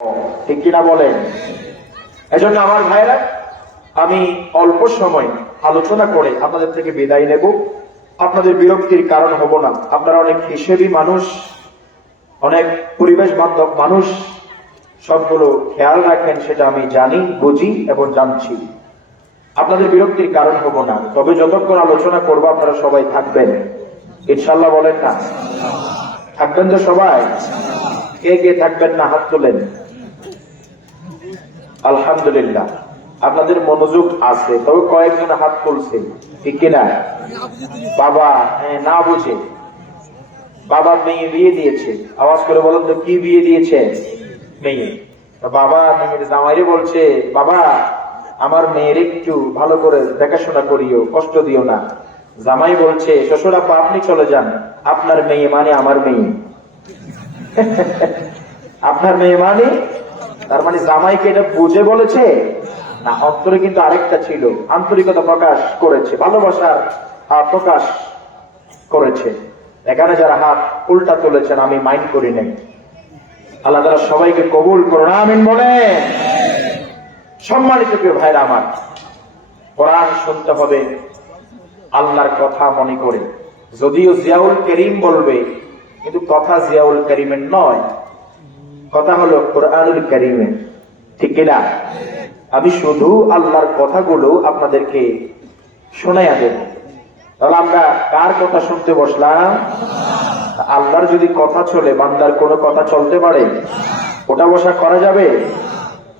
ঠিক কিনা বলেন? এজন্য আমার ভাইরা, আমি অল্প সময় আলোচনা করে আপনাদের থেকে বিদায় নেব। আপনাদের বিরক্তির কারণ হব না। আপনারা অনেক হিসেবি মানুষ, অনেক পরিবেশ বান্ধব মানুষ, সবগুলো খেয়াল রাখেন, সেটা আমি জানি, বুঝি এবং জানছি। আপনাদের বিরক্তির কারণ হব না। তবে যতক্ষণ আলোচনা করবো আপনারা সবাই থাকবেন ইনশাল্লাহ, বলেন না? থাকবেন তো সবাই? কে কে থাকবেন না হাত তোলেন। আলহামদুলিল্লাহ, আপনাদের মনোযোগ আছে, তবে কয়েকজন হাত তুলছে, ঠিক কিনা? বাবা না বুঝে বাবা মেয়ে বিয়ে দিয়েছে, আওয়াজ করে বলেন তো, কি বিয়ে দিয়েছে? মেয়ে। বাবা মেয়ের জামাইরে বলছে, বাবা আমার মেয়ের একটু ভালো করে দেখাশোনা করিও, কষ্ট দিও না। জামাই বলছে, শ্বশুর আব্বা আপনি চলে যান, আপনার মেয়ে মানে আমার মেয়ে। আপনার মেয়ে মানে, তার মানে জামাইকে এটা বুঝে বলেছে না, অন্তরে কিন্তু আরেকটা ছিল, আন্তরিকতা প্রকাশ করেছে, ভালোবাসার প্রকাশ করেছে। এখানে যারা হাত উল্টা তুলেছেন আমি মাইন্ড করি নাই। আল্লাহ তাআলা সবাইকে কবুল করুন, আমিন বলে। সম্মানিত প্রিয় ভাইরা আমার, কোরআন শুনতে হবে আল্লাহর কথা মনে করে। যদিও জিয়াউল করিম বলবে, কিন্তু কথা জিয়াউল করিমের নয়, কথা হলো কোরআনুল কারীমের, ঠিক কিনা? আমি শুধু আল্লাহর কথাগুলো আপনাদেরকে শোনাইয়া দেব। তাহলে আমরা কার কথা শুনতে বসলাম? আল্লাহর যদি কথা চলে, বান্দার কোনো কথা চলতে পারে? ওটা বসা করা যাবে?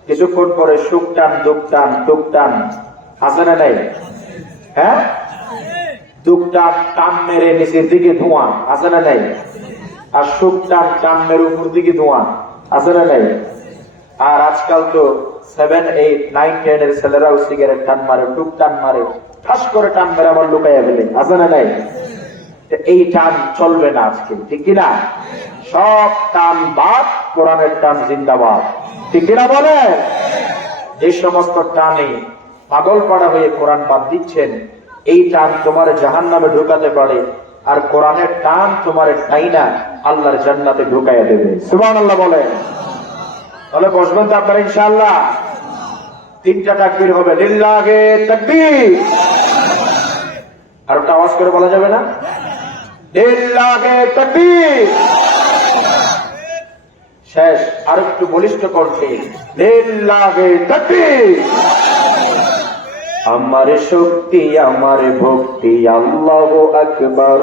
কিছুক্ষণ পরে সুখ টান, দুঃখ টান, টুক টান, আছে না নাই? হ্যাঁ, দুঃখ টান টান মেরে নিচের দিকে ধোঁয়া, আছে না নাই? আর সুখ টান টান মেরে উপর দিকে ধোঁয়া, আছে না নাই? আর আজকাল তো 7, 8, 9, 10 এর ছেলেরাও সিগারেট টান মারে, টুক টান মারে, ঠাস করে টান মেরে আবার লুকাইয়া ফেলে, আছে না নাই? এই টান চলবে না আজকে, ঠিক কিনা? সব টান বাদ, কোরআনের টান জিন্দাবাদ, ঠিক কিনা বলে? যে সমস্ত টানে পাগল পাড়া হয়ে কোরআন বাদ দিচ্ছেন, এই টান তোমার জাহান্নামে ঢুকাতে পারে, আর কোরআনের টান তোমার টাইনা আল্লাহর জান্নাতে ঢুকাইয়া দেবে। সুবহানাল্লাহ বলে। তাহলে বসবেন তো আপনারা ইনশাআল্লাহ? 3টা তাকবীর হবে, লিল্লাহি তাকবীর। আর একটা আওয়াজ করে বলা যাবে না? লিল্লাহি তাকবীর। শেষ, আর একটু বলিষ্ঠ কণ্ঠে, লিল্লাহি তাকবীর। আমার শক্তি, আমার ভক্তি, আল্লাহু আকবার।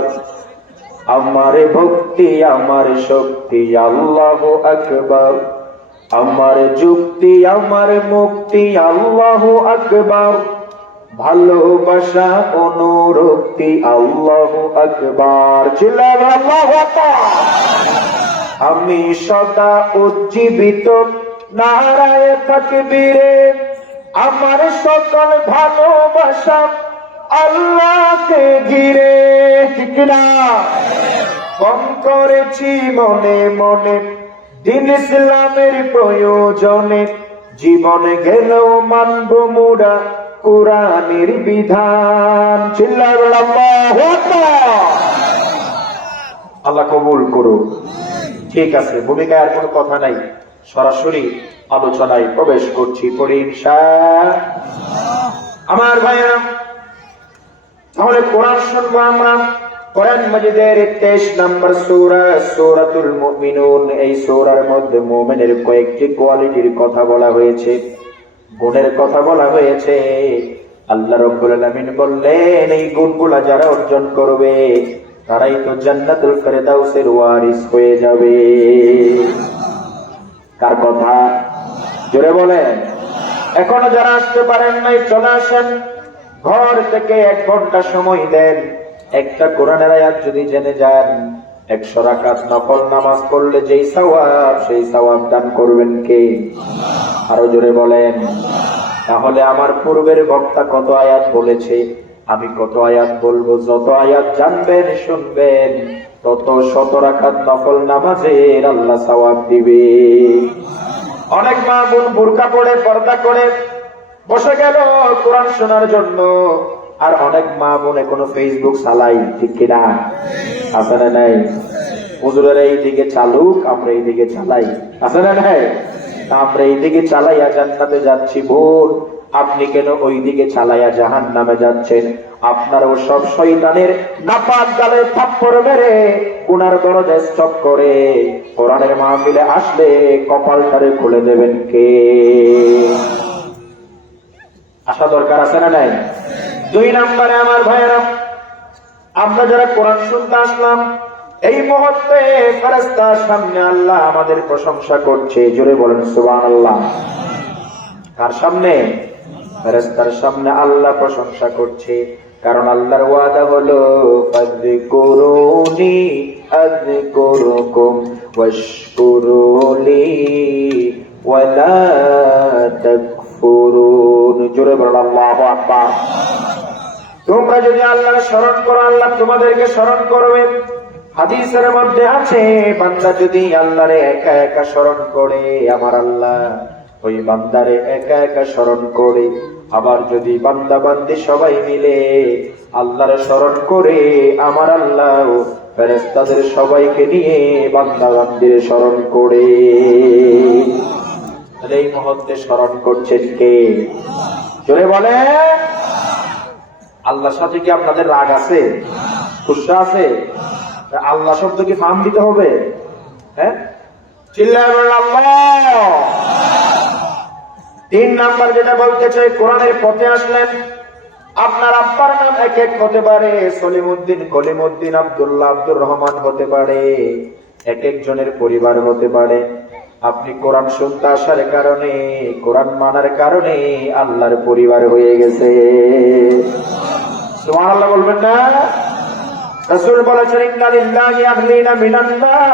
আমার ভক্তি, আমার শক্তি, আল্লাহু আকবার। আমার যুক্তি, আমার মুক্তি, আল্লাহু আকবার। ভালোবাসা, অনুরক্তি, আল্লাহু আকবার। চিল্লায় আল্লাহু আকবার। আমি সদা উজ্জীবিত নারায়ে তাকবীরে, আমার সকল ভালোবাসা আল্লাহকে ঘিরে, ঠিক না? কম করেছি মনে মনে দিন ইসলামের প্রয়োজনে, জীবনে গেলেও মানব মোরা কোরআনের বিধান। চিল্লায় আল্লাহু আকবার। আল্লাহ কবুল করুন। ঠিক আছে, ভূমিকায় আর কোনো কথা নাই, সরাসরি আলোচনায় প্রবেশ করছি। পড়ি ইনশাআল্লাহ। আমার ভাইরা, তাহলে কোরআন শুনবো আমরা। কোরআন মাজিদের 23 নম্বর সূরা, সূরাতুল মুমিনুন। এই সূরার মধ্যে মুমিনের কয়েকটি কোয়ালিটির কথা বলা হয়েছে, গুণের কথা বলা হয়েছে। আল্লাহ রাব্বুল আলামিন বললেন, এই গুণগুলা যারা অর্জন করবে তারাই তো জান্নাতুল ফেরদাউসের ওয়ারিস হয়ে যাবে। কার কথা? জোরে বলেন। এখনো যারা আসতে পারেন নাই, চলে আসেন। ঘর থেকে 1 ঘন্টা সময় দেন। একটা কোরআনের আয়াত যদি জেনে যান, 100 রাকাত নফল নামাজ পড়লে যেই সওয়াব, সেই সওয়াব দান করবেন কে? আরো জোরে বলেন। তাহলে আমার পূর্বের বক্তা কত আয়াত বলেছে, আমি কত আয়াত বলবো? যত আয়াত জানবেন, শুনবেন, তত 100 রাকাত নফল নামাজের আল্লাহ সওয়াব দিবে। অনেক মা বোন বুরকা পরে, পর্দা করে বসে গেল কোরআন শোনার জন্য, আর অনেক মা বোন এখনো ফেসবুক চালাই, ঠিক কিনা? আছে না নাই? হুজুরের এই দিকে চালুক, আমরা এই দিকে চালাই, আছে না নাই? আমরা এইদিকে চালাইয়া জান্নাতে যাচ্ছি, বোন আপনি কেন ওই দিকে চালাইয়া জাহান্নামে যাচ্ছেন? আপনারও সব শয়তানের নাপাক গালে থাপ্পড় মেরে গুনার দরজা স্টপ করে কোরআনের মাহফিলে আসলে কপালটারে খুলে দেবেন কে? আসা দরকার আছে না নাই? 2 নম্বরে আমার ভাইয়েরা, আমরা যারা কোরআন শুনতে আসলাম, এই মুহূর্তে ফেরেশতার সামনে আল্লাহ আমাদের প্রশংসা করছে। জোরে বলেন সুবহানাল্লাহ। কার সামনে? ফেরেশতার সামনে আল্লাহ প্রশংসা করছে। কারণ আল্লাহর ওয়াদা হলো ফাযকুরুনি আযকুরুকুম ওয়াশকুরুলি ওয়ালা তাকফুরুন। জোরে বলেন আল্লাহু আকবার। তোমরা যদি আল্লাহর স্মরণ করো, আল্লাহ তোমাদেরকে স্মরণ করবেন। হাদিসের মধ্যে আছে, বান্দা যদি আল্লাহরে একা একা স্মরণ করে, আমার আল্লাহ ওই বান্দারে একা একা স্মরণ করে। আবার যদি বান্দা বান্দি সবাই মিলে আল্লাহরে স্মরণ করে, আমার আল্লাহ ফেরেশতাদের সবাইকে নিয়ে বান্দা বান্দিরে স্মরণ করে। এই মুহূর্তে স্মরণ করছেন কে? জোরে বলে। আল্লাহর সাথে কি আপনাদের রাগ আছে, গুসা আছে? আল্লাহ শব্দ কি ফার্ম দিতে হবে? হ্যাঁ, চিল্লায় বলেন আল্লাহ। 3 নাম্বার যেটা বলতে চাই, কোরআনের পথে আসলেন। আপনার আব্বার নাম এক এক হতে পারে, সলিমউদ্দিন, কলিমউদ্দিন, আব্দুল্লাহ, আব্দুর রহমান হতে পারে, এক একজনের পরিবার হতে পারে। আপনি কোরআন শুনতে আসার কারণে, কোরআন মানার কারণে আল্লাহর পরিবার হয়ে গেছে। সুবহানাল্লাহ বলবেন না? রাসূল বলেছেন, ইন্না লিল্লাহি আহলিনা মিনান নাস।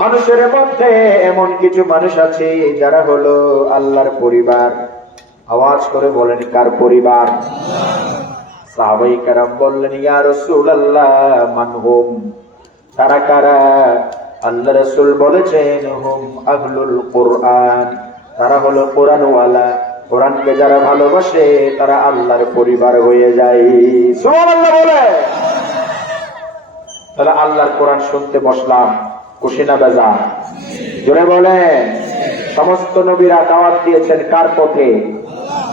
মানুষের মধ্যে এমন কিছু মানুষ আছে যারা হলো আল্লাহর পরিবার। আওয়াজ করে বলেন, কার পরিবার? সাহাবায়ে কেরাম বললেন, ইয়া রাসূলুল্লাহ মানহুম, তারা কারা? আল্লাহ রাসূল বলেছেন, হুম আহলুল কোরআন, তারা হলো কোরআনওয়ালা। কোরআনকে যারা ভালোবাসে তারা আল্লাহর পরিবার হয়ে যায়। সুবহানাল্লাহ বলে। তাহলে আল্লাহর কোরআন শুনতে বসলাম, খুশি না বেজার? জোরে বলে। সমস্ত নবীরা দাওয়াত দিয়েছেন কার পথে?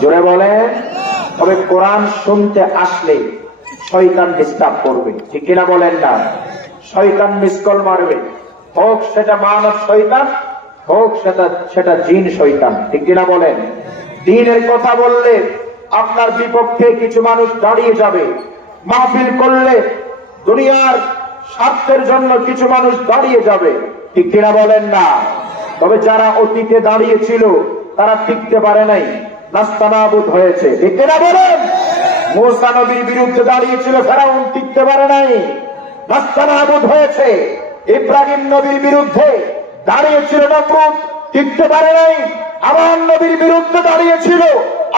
জোরে বলে। তবে কোরআন শুনতে আসলে শয়তান ডিস্টার্ব করবে, ঠিক কিনা বলেন না? শয়তান মিসকল মারবে, হোক সেটা মানব শয়তান, হোক সেটা জিন শয়তান, ঠিক কিনা বলেন? দ্বীনের কথা বললে আপনার বিপক্ষে কিছু মানুষ দাঁড়িয়ে যাবে। মাহফিল করলে দুনিয়ার স্বার্থের জন্য কিছু মানুষ দাঁড়িয়ে যাবে, ঠিক কিনা বলেন না? তবে যারা অতীতে দাঁড়িয়েছিল তারা টিকতে পারে নাই, নাস্তানাবুদ হয়েছে, ঠিক কিনা বলেন? মূসা নবীর বিরুদ্ধে দাঁড়িয়েছিল, ফেরাউন টিকতে পারে নাই, নাস্তানাবুদ হয়েছে। ইব্রাহিম নবীর বিরুদ্ধে দাঁড়িয়েছিল, নমরুদ টিকতে পারে নাই। আমার নবীর বিরুদ্ধে দাঁড়িয়েছিল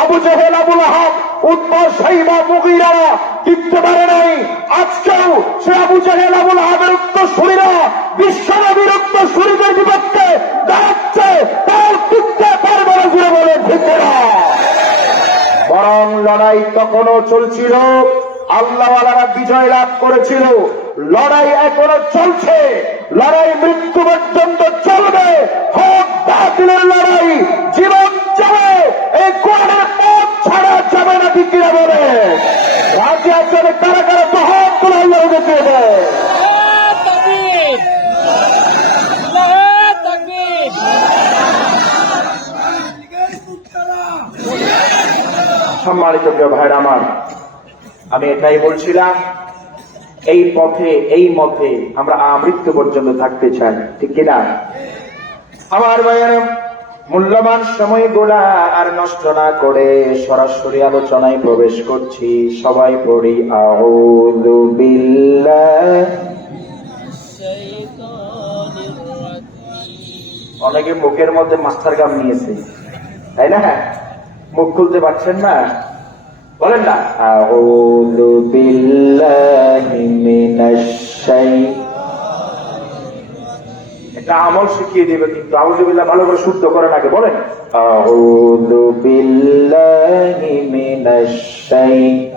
আবু জেহেল, আবু লাহাব, উতবা, শাইবা, মুগীরা, টিকতে পারে নাই। আজকেও সে আবু জেহেল, আবু লাহাবের উত্তরসূরিরা বিশ্ব নবীর উত্তরসূরিদের বিপক্ষে দাঁড়াচ্ছে, তাও টিকতে পারবে না। ঘুরে বলে ঠিক না? বরং লড়াই তখনও চলছিল, আল্লাহওয়ালারা বিজয় লাভ করেছিল। লড়াই এখনো চলছে, লড়াই মৃত্যু পর্যন্ত চলবে। হক বাতিলের লড়াই জীবন যাবে, এই কোরআনের পথ ছাড়া যাবে না, ঠিক কিনা বলে? রাজি আছেন কারা কারা? তো হাত তুলে আল্লাহ দেখে দেয়। সম্মানিত ভাইরা আমার, আমি এটাই বলছিলাম, এই পথে, এই মতে আমরা আমৃত্যু পর্যন্ত থাকতে চাই, ঠিক কিনা? আমার ভাইয়েরা, মূল্যবান সময়গুলা আর নষ্ট না করে সরাসরি আলোচনায় প্রবেশ করছি। সবাই পড়ি আউযু বিল্লাহ। অনেকে মুখের মধ্যে মাস্টার গাম নিয়েছে, তাই না? মুখ খুলতে পারছেন না, বলেন না আউযু বিল্লাহি মিনাশ শাইতানির। এটা আমল শিখিয়ে দিবে, কিন্তু আউযু বিল্লাহ ভালো করে শুদ্ধ করেন আগে। বলেন আউযু বিল্লাহি মিনাশ শাইতানির,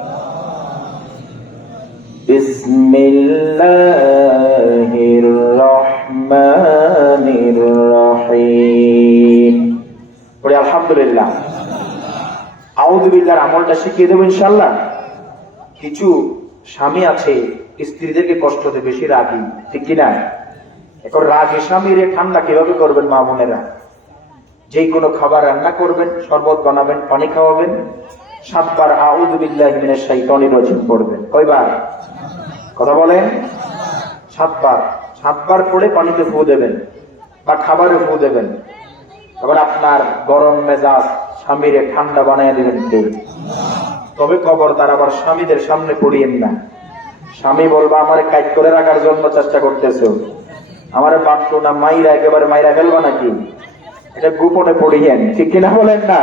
বিসমিল্লাহির রাহমানির আউযু বিল্লাহর আমলটা শিখিয়ে দেবো ইনশাআল্লাহ। কিছু স্বামী আছে স্ত্রীদেরকে কষ্ট দেয়, বেশি রাগী, ঠিক কিনা? এখন রাগী স্বামীর ঠান্ডা কিভাবে করবেন মা বোনেরা? যে কোনো খাবার রান্না করবেন, শরবত বানাবেন, পানি খাওয়াবেন, 7 বার আউযু বিল্লাহি মিনাশ শাইতানির রাজিম পড়বেন। কয়বার? কথা বলেন। 7 বার। 7 বার পড়ে পানিতে ফু দেবেন বা খাবারে ফু দেবেন। আবার আপনার গরম মেজাজ স্বামীরে ঠান্ডা বানিয়ে দেবেন কে? তবে খবরদার আবার স্বামীদের সামনে পড়িয়েন না। স্বামী বলবা আমারে কাজ করে রাখার জন্য চেষ্টা করতেছো, আমারে বাঁচতো না, মাইরা একেবারে মাইরা ফেলবা নাকি? এটা গোপনে পড়িয়েন, ঠিক কিনা বলেন না?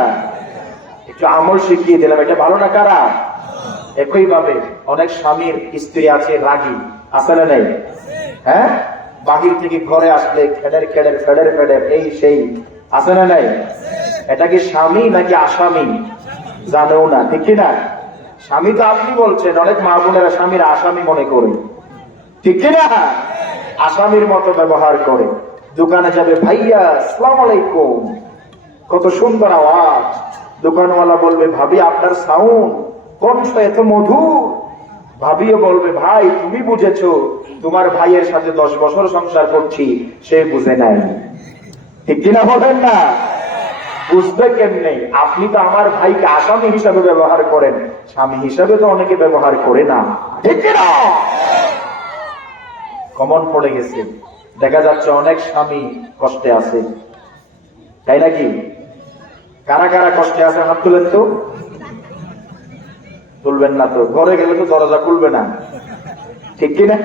একটু আমল শিখিয়ে দিলাম, এটা ভালো না কারা? একই ভাবে অনেক স্বামীর স্ত্রী আছে রাগী, আছে না নেই? হ্যাঁ, বাহির থেকে ঘরে আসলে খেডের খেডের ফেডের ফেডের এই সেই, আছে না নাই? এটা কি স্বামী নাকি আসামি? জানেও না, ঠিক কিনা? স্বামী তো আপনি বলছেন, অনেক মা বোনেরা স্বামীর আসামি মনে করে, ঠিক কিনা? আসামির মতো ব্যবহার করে। দোকানে যাবে, ভাইয়া আসসালামু আলাইকুম, কত সুন্দর আওয়াজ। দোকানওয়ালা বলবে, ভাবি আপনার সাউন্ড, কণ্ঠ এত মধুর। ভাবিও বলবে, ভাই তুমি বুঝেছো, তোমার ভাইয়ের সাথে 10 বছর সংসার করছি, সে বুঝে নাই, ঠিক কিনা বলেন না? বুঝবে কেমনে? আপনি তো আমার ভাইকে আসামি হিসাবে ব্যবহার করেন, স্বামী হিসাবে তো অনেকে ব্যবহার করে না, ঠিক কিনা? কমন পড়ে গেছে। দেখা যাচ্ছে অনেক স্বামী কষ্টে আছে, তাই নাকি? কারা কারা কষ্টে আছে হাত তুলেন তো। তুলবেন না তো, ঘরে গেলে তো দরজা খুলবে না, ঠিক কিনা?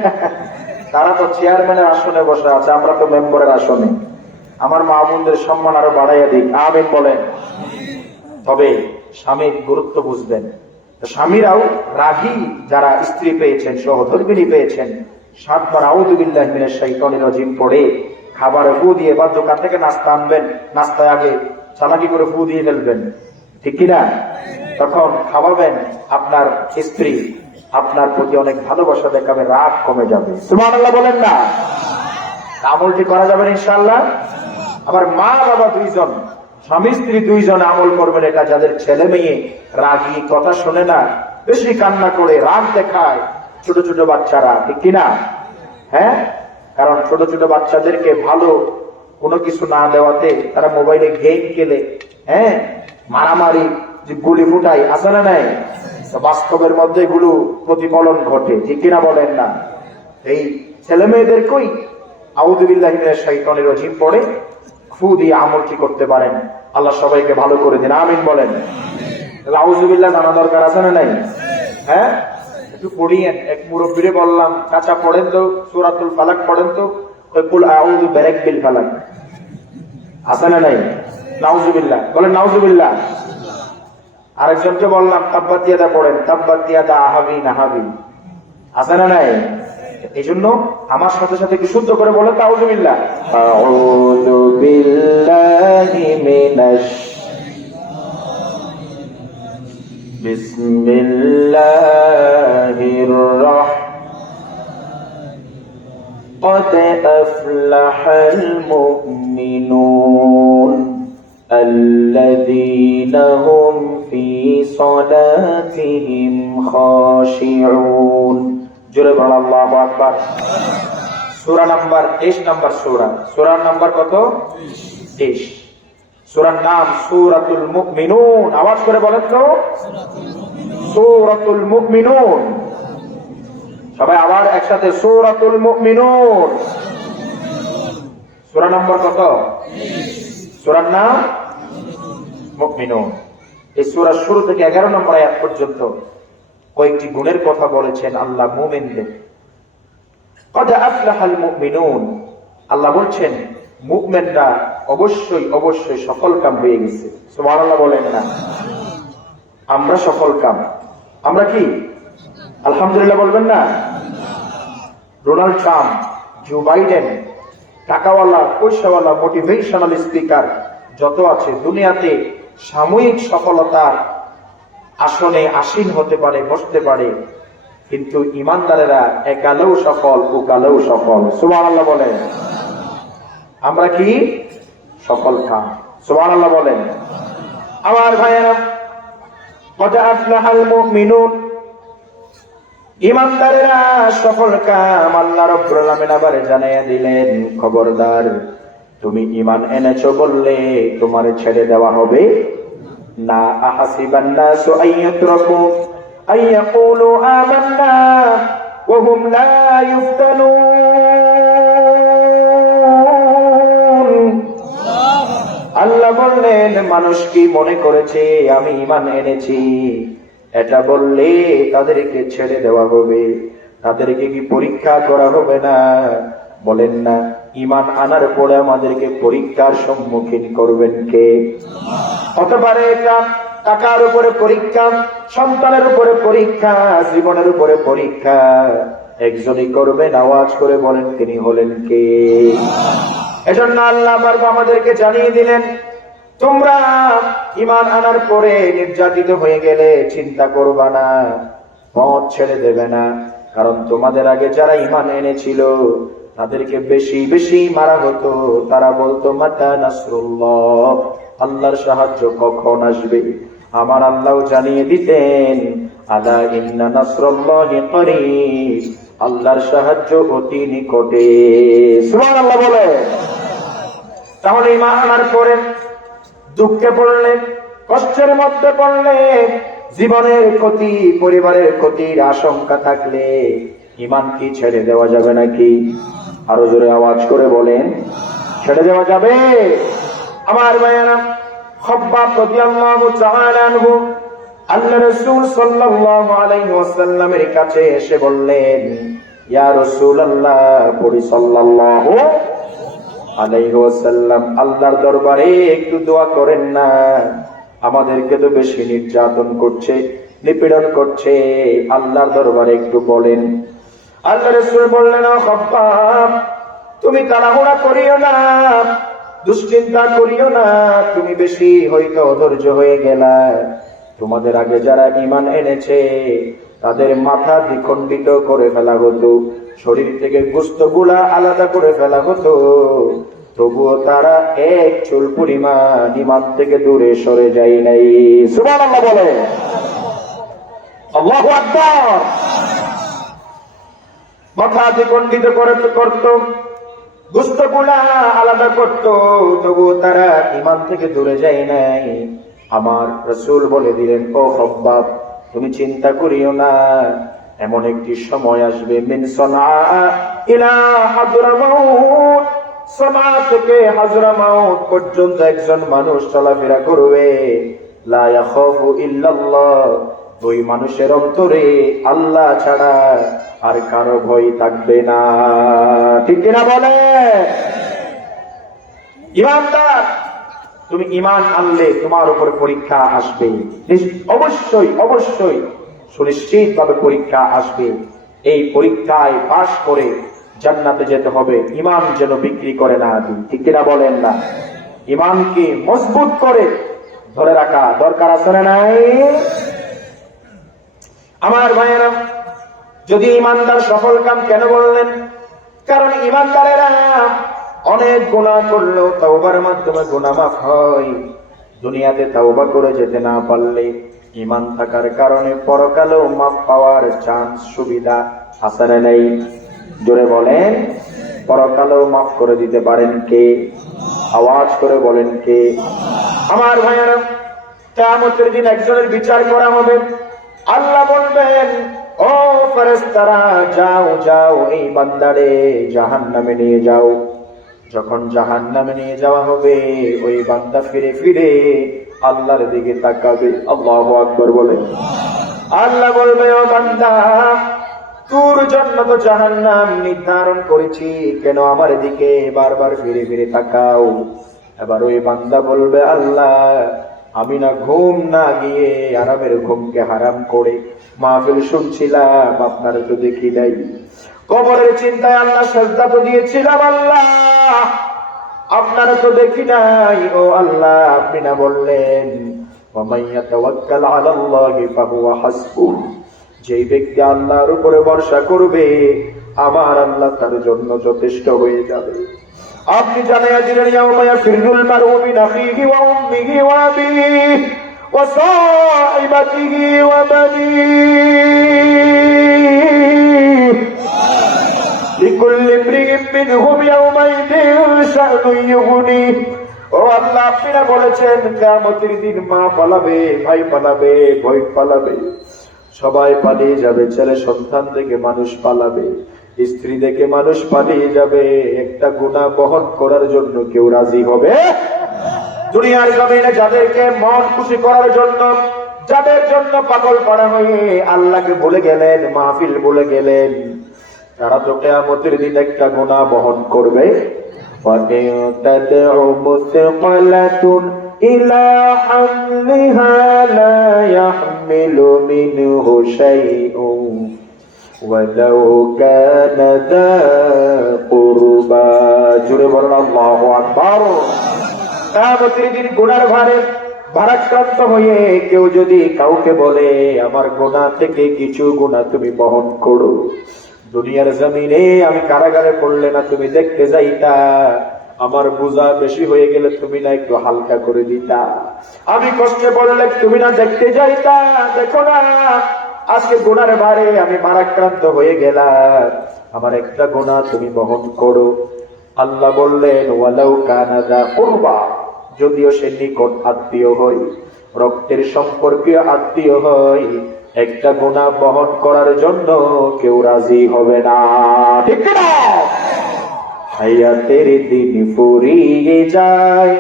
তারা তো চেয়ারম্যানের আসনে বসে আছে, আমরা তো মেম্বারের আসনে। আমার মা বোনদের সম্মান আরো বাড়াইয়া দিক, আমিন বলেন। তবে স্বামীর গুরুত্ব বুঝবেন। স্বামীরাও রাগী যারা স্ত্রী পেয়েছেন, সহধর্মিণী পেয়েছেন, 7 বার আউযু বিল্লাহি মিনাশ শাইতানির রাজিম পড়ে খাবারে ফু দিয়ে, বা দোকান থেকে নাস্তা আনবেন, নাস্তায় আগে চালাকি করে ফু দিয়ে ফেলবেন, ঠিক কিনা? তখন খাওয়াবেন, আপনার স্ত্রী আপনার প্রতি অনেক ভালোবাসা দেখাবে, রাগ কমে যাবে। সুবহানাল্লাহ বলেন না? আমলটি করা যাবে ইনশাআল্লাহ। আবার মা বাবা দুইজন, স্বামী স্ত্রী দুইজন আমল করবেন এটা। যাদের ছেলে মেয়ে রাগী, কথা শোনে না, বেশি কান্না করে, রাগ দেখায়, ছোট ছোট বাচ্চারা, ঠিক কিনা? হ্যাঁ, কারণ ছোট ছোট বাচ্চাদেরকে ভালো কোনো কিছু না দেওয়াতে তারা মোবাইলে গেম খেলে, হ্যাঁ, মারামারি, গুলি ফুটাই, আছে না নাই? বাস্তবের মধ্যে এগুলো প্রতিফলন ঘটে, ঠিক কিনা বলেন না? এই ছেলে মেয়েদেরকেই আউযু বিল্লাহি মিনাশ শাইতানির রাজিম পড়ে ফু দিয়ে আমলটি করতে পারেন। আল্লাহ সবাইকে ভালো করে দিন, আমিন বলেন। আউযু বিল্লাহ জানা দরকার আছে না নাই? হ্যাঁ, একটু পড়িয়েন। এক মুরব্বিরে বললাম, চাচা পড়েন তো সূরাতুল ফালাক পড়েন তো। কুল আউযু বিরাব্বিল ফালাক, আছে না নাই? নাউযুবিল্লাহ বলেন, নাউযুবিল্লাহ। আরেকজনকে বললাম তাব্বাত ইয়াদা পড়েন, তাব্বাত ইয়াদা আহাবি নাহাবি, আছে না নাই? এই জন্য আমার সাথে সাথে কি শুদ্ধ করে বলেন তো আউযু বিল্লাহ। আউযু বিল্লাহি মিনাশ বিসমিল্লাহির রাহমানির قد أفلح المؤمنون الذين هم في صلاتهم خاشعون। জোরে বল আল্লাহু আকবার। সূরা নাম্বার 23 নাম্বার সূরা। সূরার নাম্বার কত? 23। সূরার নাম সূরাতুল মুমিনুন। আওয়াজ করে বলেন তো, সূরাতুল মুমিনুন। সবাই আবার একসাথে, সূরাতুল মুমিনুন। সূরা নাম্বার কত? 20। সূরার নাম মুমিনুন। এই সূরার শুরু থেকে 11 নম্বর আয়াত পর্যন্ত কয়েকটি গুণের কথা বলেছেন আল্লাহ মুমিনদের। কদ আফলাহাল মুমিনুন, আল্লাহ বলছেন মুমিনরা অবশ্যই অবশ্যই সফলকাম হয়ে গেছে। সুবহানাল্লাহ বলেন না? আমরা সফলকাম। আমরা কি আলহামদুলিল্লাহ বলবেন না? ডোনাল্ড ট্রাম্প, জো বাইডেন, টাকাওয়ালা, পয়সাওয়ালা, মোটিভেশনাল স্পিকার যত আছে দুনিয়াতে, সাময়িক সফলতার আসনে আসীন হতে পারে, বসতে পারে, কিন্তু ইমানদারেরা একালেও সফল, ওকালেও সফল। সুবহানাল্লাহ বলেন। আমরা কি সফল কাম? সুবহানাল্লাহ বলেন। আমার ভাইয়েরা, কদ আফলাহাল মুমিনুন, ঈমানদারেরা সফল কাম। আল্লাহ রাব্বুল আলামিন আবার জানিয়ে দিলেন, খবরদার, তুমি ঈমান এনেছো বললে তোমার ছেড়ে দেওয়া হবে না। আহাসিবান নাসু আইয়াতরাকু আইয়াকুলু আমান্না ওয়া হুম লা ইফতানুন। আল্লাহ বললেন, মানুষ কি মনে করেছে আমি ঈমান এনেছি এটা বললে তাদেরকে ছেড়ে দেওয়া হবে? তাদেরকে কি পরীক্ষা করা হবে না? বলেন না, ঈমান আনার পরে আমাদেরকে পরীক্ষার সম্মুখীন করবেন কে? হতে পারে এটা টাকার উপরে পরীক্ষা, সন্তানের উপরে পরীক্ষা, জীবনের উপরে পরীক্ষা। একজনই করবেন, আওয়াজ করে বলেন, তিনি হলেন কে? এজন্য আল্লাহ আমাদেরকে জানিয়ে দিলেন, তোমরা ঈমান আনার পরে নির্যাতিত হয়ে গেলে চিন্তা করবা না, পথ ছেড়ে দেবে না। কারণ তোমাদের আগে যারা ঈমান এনেছিল তাদেরকে বেশি বেশি মারা হতো। তারা বলতো, মাতা নাসরুল্লাহ, আল্লাহর সাহায্য কখন আসবে? আমার আল্লাহ জানিয়ে দিতেন, আলা ইন্না নাসরুল্লাহি করিব, আল্লাহর সাহায্য অতি নিকটে। সুবহানাল্লাহ বলে। তাহলে ঈমান আনার পরে দুঃখে পড়লে, কষ্টের মধ্যে পড়লে, জীবনের ক্ষতি, পরিবারের ক্ষতির আশঙ্কা থাকলে ঈমান কি ছেড়ে দেওয়া যাবে নাকি? আরো জোরে আওয়াজ করে বলেন, ছেড়ে দেওয়া যাবে? আমার ভাইয়েরা, খব্বাব রাদিয়াল্লাহু তাআলা আনহু আল্লাহ রাসূল সাল্লাল্লাহু আলাইহি ওয়াসাল্লামের কাছে এসে বললেন, ইয়া রাসূলুল্লাহ, পড়ি সাল্লাল্লাহু আলাইহি ওয়াসাল্লাম, আল্লাহর দরবারে একটু দোয়া করেন না, আমাদেরকে তো বেশি নির্যাতন করছে, নিপীড়ন করছে, আল্লাহর দরবারে একটু বলেন। আল্লাহ রাসূল বললেন, ও খব্বাব, তুমি তাড়াহুড়া করিও না, দুশ্চিন্তা করিও না, তুমি বেশি হয়তো অধৈর্য হয়ে গেলা। তোমাদের আগে যারা ঈমান এনেছে তাদের মাথা দ্বিখণ্ডিত করে ফেলা হতো, শরীর থেকে গোশতগুলা আলাদা করে ফেলা হতো, তবুও তারা এক চুল পরিমাণ ঈমান থেকে দূরে সরে যায় নাই। সুবহানাল্লাহ বলে। আল্লাহু আকবার। মাথা দ্বিখণ্ডিত করত, গোশতগুলা আলাদা করত, তবুও তারা ঈমান থেকে দূরে যায় নাই। আমার রাসূল বলে দিলেন, ও খব্বাব, তুমি চিন্তা করিও না, এমন একটি সময় আসবে, মিন সনআ ইলা হাজরামাউত, সনআ থেকে হাজরামাউত পর্যন্ত একজন মানুষ চলাফেরা করবে, লা ইয়াখাফু ইল্লাল্লাহ, ওই মানুষের অন্তরে আল্লাহ ছাড়া আর কারো ভয় থাকবে না। ঠিক কিনা বলে? ঈমানদার, তুমি ঈমান আনলে তোমার উপরে পরীক্ষা আসবে, অবশ্যই অবশ্যই সুনিশ্চিত ভাবে পরীক্ষা আসবে। এই পরীক্ষায় পাশ করে জান্নাতে যেতে হবে। ঈমান যেন বিক্রি করে না দিই। ঠিক কিনা বলেন না? ঈমানকে মজবুত করে ধরে রাখা দরকার আছে না নাই? আমার ভাইয়েরা, যদি ঈমানদার সফল কাম কেন বললেন? কারণ ঈমানদারেরা অনেক গুনাহ করলেও তাওবার মাধ্যমে গুনাহ মাফ হয়। দুনিয়াতে তাওবা করে যেতে না পারলে ঈমান থাকার কারণে পরকালেও মাফ পাওয়ার চান্স, সুবিধা আছে না নাই? জোরে বলেন, পরকালেও মাফ করে দিতে পারেন কে? আওয়াজ করে বলেন কে? আমার ভাইয়েরা, কিয়ামতের দিন একজনের বিচার করা হবে। আল্লাহ বলবেন, ও ফেরেশতারা, যাও যাও, এই বান্দারে জাহান্নামে নিয়ে যাও। যখন জাহান্নামে নিয়ে যাওয়া হবে, ওই বান্দা ফিরে ফিরে আল্লাহর দিকে তাকাবে। আল্লাহু আকবার বলে। আল্লাহ বলবে, ও বান্দা, তোর জন্য তো জাহান্নাম নির্ধারণ করেছি, কেন আমার দিকে বারবার ফিরে ফিরে তাকাও? এবার ওই বান্দা বলবে, আল্লাহ, আমি না ঘুম না গিয়ে আরামের ঘুমকে হারাম করে মাহফিল শুনছিলাম, আপনারা তো দেখি নাই। কবরের চিন্তায় আল্লাহ সাজদা তো দিয়েছিলাম, আল্লাহ আপনারা তো দেখি নাই। ও আল্লাহ, আপনি না বললেন, ওয়া মান ইয়াতাওয়াক্কাল আলাল্লাহি ফাহুয়া হাসবুহ, যেই ব্যক্তি আল্লাহর উপরে ভরসা করবে আমার আল্লাহ তার জন্য যথেষ্ট হয়ে যাবে। আপনি জানাইয়া দিলেন ইয়াউমা ইয়াফিরুল মারউ মিন আখিহি ওয়া উম্মিহি ওয়া আবিহি ওয়া সাহিবাতিহি ওয়া বানিহি লিকুল্লি ইমরিইন মিনহুম ইয়াউমাইযিন শা'নুন ইউগনিহি। ও আল্লাহ, আপনি বলেছেন কিয়ামতের দিন মা পালাবে, ভাই পালাবে, বোন পালাবে, সবাই পালিয়ে যাবে। ছেলে সন্তান থেকে মানুষ পালাবে, স্ত্রী দেখে মানুষ পালিয়ে যাবে। একটা গুনাহ বহন করার জন্য কেউ রাজি হবে? দুনিয়ার জমিনে যাদেরকে মন খুশি করার জন্য, যাদের জন্য পাগল পাড়া হয়ে আল্লাহকে ভুলে গেলেন, মাহফিল ভুলে গেলেন, তারা তো কিয়ামতের দিন একটা গুনাহ বহন করবে। إلى حملها لا يحمل منه شيء ولو كان ذا قربى জোরে বলুন আল্লাহু আকবার। কিয়ামতের দিন গুনার ভারে ভারাক্রান্ত হয়ে কেউ যদি কাউকে বলে আমার গুনাহ থেকে কিছু গুনাহ তুমি বহন করো, দুনিয়ার জমিনে আমি কারাগারে পড়লে না তুমি দেখতে যাইতা, আমার বোঝা বেশি হয়ে গেলে তুমি না একটু হালকা করে দিতা, আমি কষ্টে পড়লে তুমি না দেখতে যাইতা, দেখো না আজকে গুনার ভারে আমি ভারাক্রান্ত হয়ে গেলাম, আমার একটা গুনাহ তুমি বহন করো। আল্লাহ বললেন ওয়ালাউ কানা যা কুরবা, যদিও সে নিকট আত্মীয় হয়, রক্তের সম্পর্কীয় আত্মীয় হয়, একটা গুনাহ বহন করার জন্য কেউ রাজি হবে না, ঠিক না? হায়াতের দিন ফুরিয়ে যায়,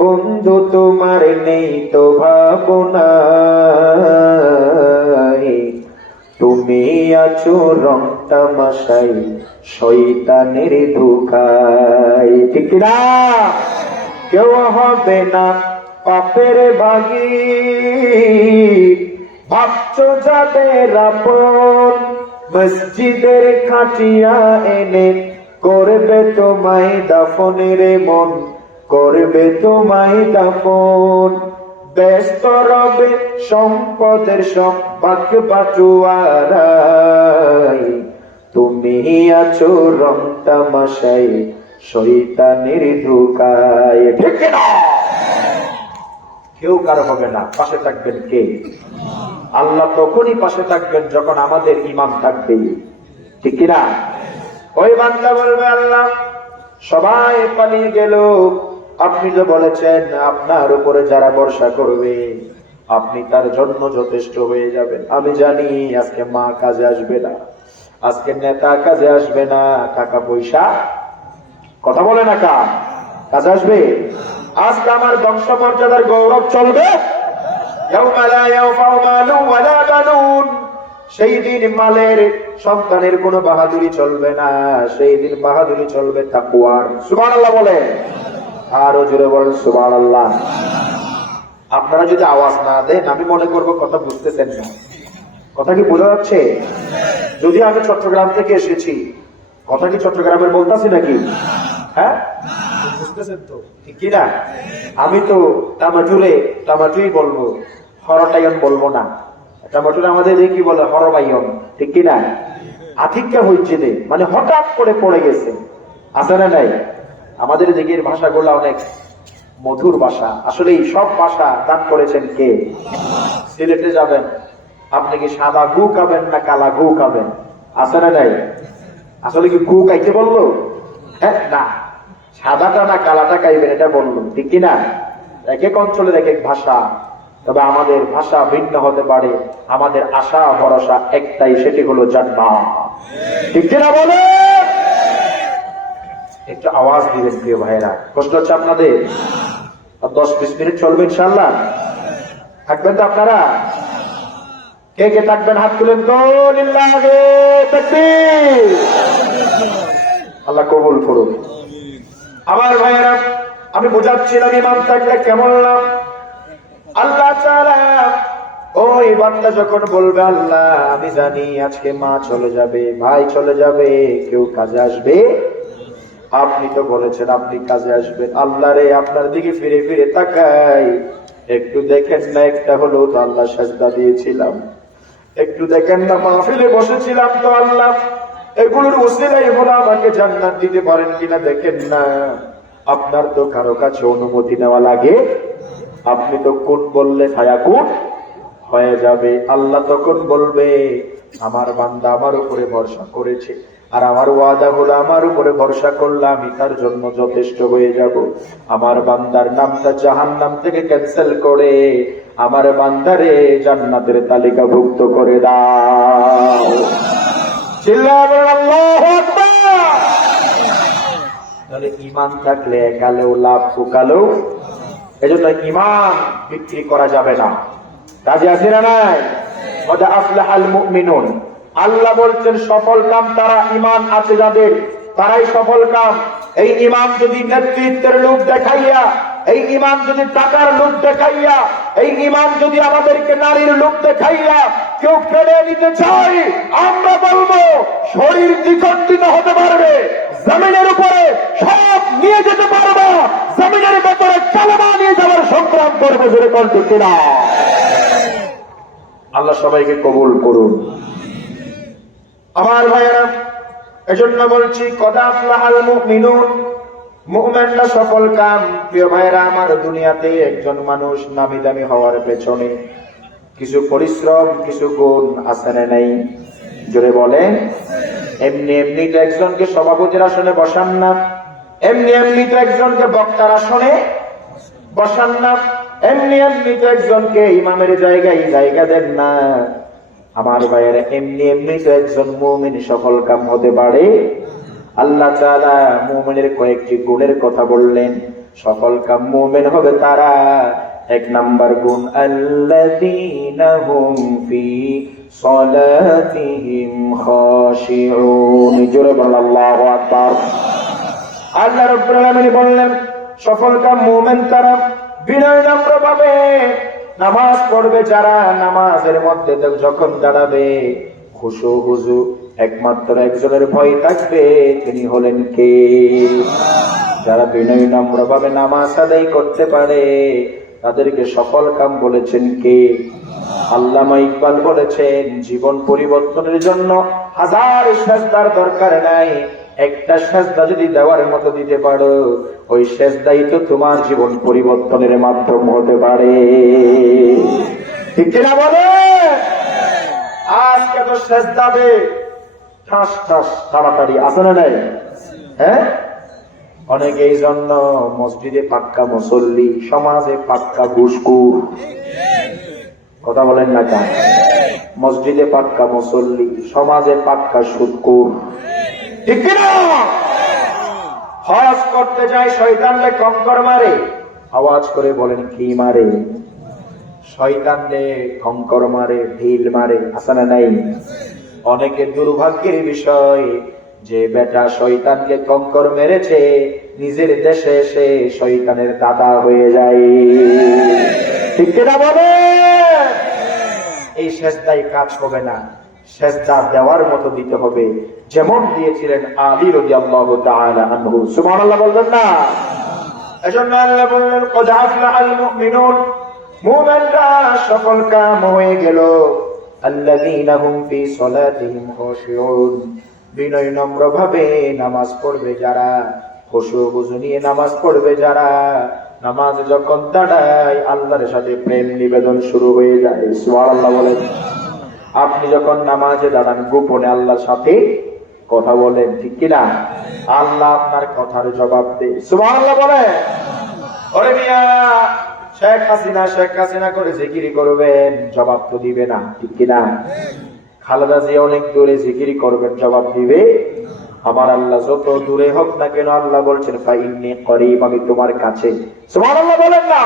বন্ধু তোমার নেই তো ভাবনা, তুমি আছো রং তামাশাই শয়তানের ধোঁকায়, ঠিক না? কেউ হবে না পাপের ভাগী, ভাবছো যাদের আপন, মসজিদের খাটিয়া এনে করবে তোমায় দাফনের মন, করবে তোমায় দাফন, ব্যস্ত রবে সম্পদের সব বাক বাটুয়ারাই, তুমি আছো রং তামাশাই শয়তানের ধোঁকায়, ঠিক না? কেউ কারো হবে না, পাশে থাকবেন কে? আল্লাহ তখনই পাশে থাকবেন যখন আমাদের ঈমান থাকবে, ঠিক না? ওই বান্দা বলবে আল্লাহ সবাই পালিয়ে গেল, আপনি তো বলেছেন আপনার উপরে যারা ভরসা করবে আপনি তার জন্য যথেষ্ট হয়ে যাবেন। আমি জানি আজকে মা কাজে আসবে না, আজকে নেতা কাজে আসবে না, টাকা পয়সা কথা বলে না কাজে আসবে। আজকে আমার বংশ মর্যাদার গৌরব চলবে। সেই দিন মালের সন্তানের কোন বাহাদুরি চলবে না, সেই দিন বাহাদুরি চলবে তাকওয়ার। সুবহানাল্লাহ বলে, আরো জোরে বলেন সুবহানাল্লাহ। আপনারা যদি আওয়াজ না দেন আমি মনে করবো কথা বুঝতেছেন না। কথা কি বোঝা যাচ্ছে? যদি আমি চট্টগ্রাম থেকে এসেছি, কথা কি চট্টগ্রামের বলতেছি নাকি? হ্যাঁ, বুঝতেছেন তো, ঠিক কিনা? আমি তো টামাটুই বলবো, হরটাইন বলবো না। টামাটুর আমাদের কি বলে, হরবাইন, ঠিক কিনা? আঠিক্যা হয়েছে দে, মানে হঠাৎ করে পড়ে গেছে, আছে না নাই? আমাদের দিকের ভাষাগুলো অনেক মধুর ভাষা। আসলে এই সব ভাষা দান করেছেন কে? সিলেটে যাবেন, আপনি কি সাদা গু খাবেন না কালা গু খাবেন? আছে না নাই? আসলে কি গু খাইতে বললো? হ্যাঁ না, সাদাটা না কালাটা খাইবেন এটা বললো, ঠিক কিনা? এক এক অঞ্চলের এক এক ভাষা, তবে আমাদের ভাষা ভিন্ন হতে পারে, আমাদের আশা ভরসা একটাই, সেটি হলো জান্নাত, ঠিক কিনা বলে? একটু আওয়াজ দিবেন প্রিয় ভাইরা, কষ্ট হচ্ছে আপনাদের? 10-20 মিনিট চলবে ইনশাআল্লাহ। থাকবেন তো আপনারা? কে কে থাকবেন হাত তুলেন তো, লিল্লাহি তাকবীর। আল্লাহ কবুল করুন। আমার ভাইরা, আমি বোঝাচ্ছিলাম ইমান থাকলে কেমন লাভ। আল্লাহ তাআলা ওই বান্দা যখন বলবে আল্লাহ আমি জানি আজকে মা চলে যাবে, ভাই চলে যাবে, কেউ কাজে আসবে, আপনি তো বলেছেন আপনি কাজে আসবেন। আল্লাহ রে, আপনার দিকে ফিরে ফিরে তাকাই, একটু দেখেন না একটা হলো তো আল্লাহ সাজদা দিয়েছিলাম, একটু দেখেন না মাহফিলে বসেছিলাম তো আল্লাহ, এগুলোর ওসিলায় হলো আমাকে জান্নাত দিতে পারেন কিনা দেখেন না। আপনার তো কারো কাছে অনুমতি নেওয়া লাগে, আপনি তো কোন বললে ফায়াকুন হয়ে যাবে। আল্লাহ তখন বলবে আমার বান্দা আমার উপরে ভরসা করেছে, আর আমার ওয়াদা হলো আমার উপরে ভরসা করলে আমি তার জন্য যথেষ্ট হয়ে যাব। আমার বান্দার নামটা জাহান্নাম থেকে ক্যান্সেল করে আমার বান্দারে জান্নাতের তালিকাভুক্ত করে দাও। চিল্লায়ে বলেন আল্লাহু আকবার। তাহলে ঈমান থাকলে একালেও লাভ, ওকালেও। এজন্য ঈমান বিক্রি করা যাবে না। কাজে আছে না নাই? ওয়া আফলাহাল মুমিনুন। আল্লাহ বলছেন সফল কাম তারা, ঈমান আছে যাদের, তারাই সফল কাম। এই ঈমান যদি নেতৃত্বের লোভ দেখাইয়া, এই ঈমান যদি টাকার লোভ দেখাইয়া, এই ঈমান যদি আমাদেরকে নারীর লোভ দেখাইয়া কেউ কেড়ে নিতে চায়, আমরা বলবো শরীর দ্বিখণ্ডিত হতে পারবে, জমিনের উপরে সব নিয়ে যেতে পারবো, জমিনের ভেতরে কালেমা নিয়ে যাওয়ার সংগ্রাম করবো। জোরে বলতে কিনা? আল্লাহ সবাইকে কবুল করুন। আমার ভাইয়েরা, এজন্য বলছি কদ আফলাহাল মুমিনুন, মুমিনরা সফল কাম। প্রিয় ভাইয়েরা আমার, দুনিয়াতে একজন মানুষ নামি দামি হওয়ার পেছনে কিছু পরিশ্রম, কিছু গুণ আছে না নাই? জোরে বলেন। এমনি এমনি তো একজনকে সভাপতির আসনে বসান না, এমনি এমনি তো একজনকে বক্তার আসনে বসান না, এমনি এমনি তো একজনকে ইমামের জায়গায় জায়গা দেন না। আমার ভাইয়েরা, এমনি এমনি তো একজন মুমিন সফল কাম হতে পারে। আল্লাহ তাআলা মুমিনের কয়েকটি গুণের কথা বললেন। সফল কাম মুমিন হবে তারা, এক নাম্বার গুণ আল্লাযীনা হুম ফি সালাতিহিম খাশিউন। জোরে বলেন আল্লাহু আকবার। আল্লাহ রাব্বুল আলামিন বললেন সফল কাম মুমিন তারা, বিনয় নম্র ভাবে নামাজ পড়বে যারা, নামাজের মধ্যে যখন দাঁড়াবে খুশু হুজু একমাত্র একজনের ভয় থাকবে, তিনি হলেন কে? যারা বিনয় নম্র ভাবে নামাজ আদায় করতে পারে তাদেরকে সফল কাম বলেছেন কে? আল্লামা ইকবাল বলেছেন জীবন পরিবর্তনের জন্য হাজার সেজদার দরকার নাই, একটা সেজদা যদি দেওয়ার মতো দিতে পারো, ওই সেজদাই তো তোমার জীবন পরিবর্তনের মাধ্যম হতে পারে। ঠিক কিনা বলে? আজকে তো সেজদা দে ঠাস ঠাস তাড়াতাড়ি, আছে না নাই? হ্যাঁ, অনেকে এই জন্য মসজিদে পাক্কা মুসল্লি, সমাজে পাক্কা ঘুষখোর। কথা বলেন না কেন? মসজিদে পাক্কা মুসল্লি, সমাজে পাক্কা সুদখোর। ঠিক কিনা? হজ করতে যায় শয়তানলে কঙ্কর মারে, আওয়াজ করে বলেন কি মারে? শয়তানলে কঙ্কর মারে, ঢিল মারে, আছে না নাই? অনেকে দুর্ভাগ্যের বিষয় যে বেটা শয়তানকে কঙ্কর মেরেছে, নিজের দেশে এসে শয়তানের দাদা হয়ে যায়। ঠিক কিনা বলে? এই সেজদায় কাজ হবে না, সেজদা দেওয়ার মতো দিতে হবে, যেমন দিয়েছিলেন আলী রাদিয়াল্লাহু তাআলা আনহু। সুবহানাল্লাহ বলবেন না? এজন্য আল্লাহ বললেন কদ আফলাহাল মুমিনুন, মুমিনরা সফল কাম হয়ে গেল। আল্লাযীনা হুম ফি সালাতিহিম খাশিউন, বিনয় নম্র ভাবে নামাজ পড়বে যারা, খুশু হুজু নিয়ে নামাজ পড়বে যারা, নামাজ যখন দাঁড়ায় আল্লাহর সাথে প্রেম নিবেদন শুরু হয়ে যায়। সুবহানাল্লাহ বলেন। আপনি যখন নামাজে দাঁড়ান গোপনে আল্লাহর সাথে কথা বলেন, ঠিক কিনা? আল্লাহ আপনার কথার জবাব দেয়। সুবহানাল্লাহ বলে। ওরে মিয়া, শেখ হাসিনা করে জিকিরি করবেন, জবাব তো দিবে না, ঠিক কিনা? খালেদা জিয়া অনেক দূরে জিকিরি করবেন, জবাব দিবে? আমার আল্লাহ যত দূরে হোক না কেন, আল্লাহ বলছেন ফাইন্নী করিব, আমি তোমার কাছে। সুবহানাল্লাহ বলেন না?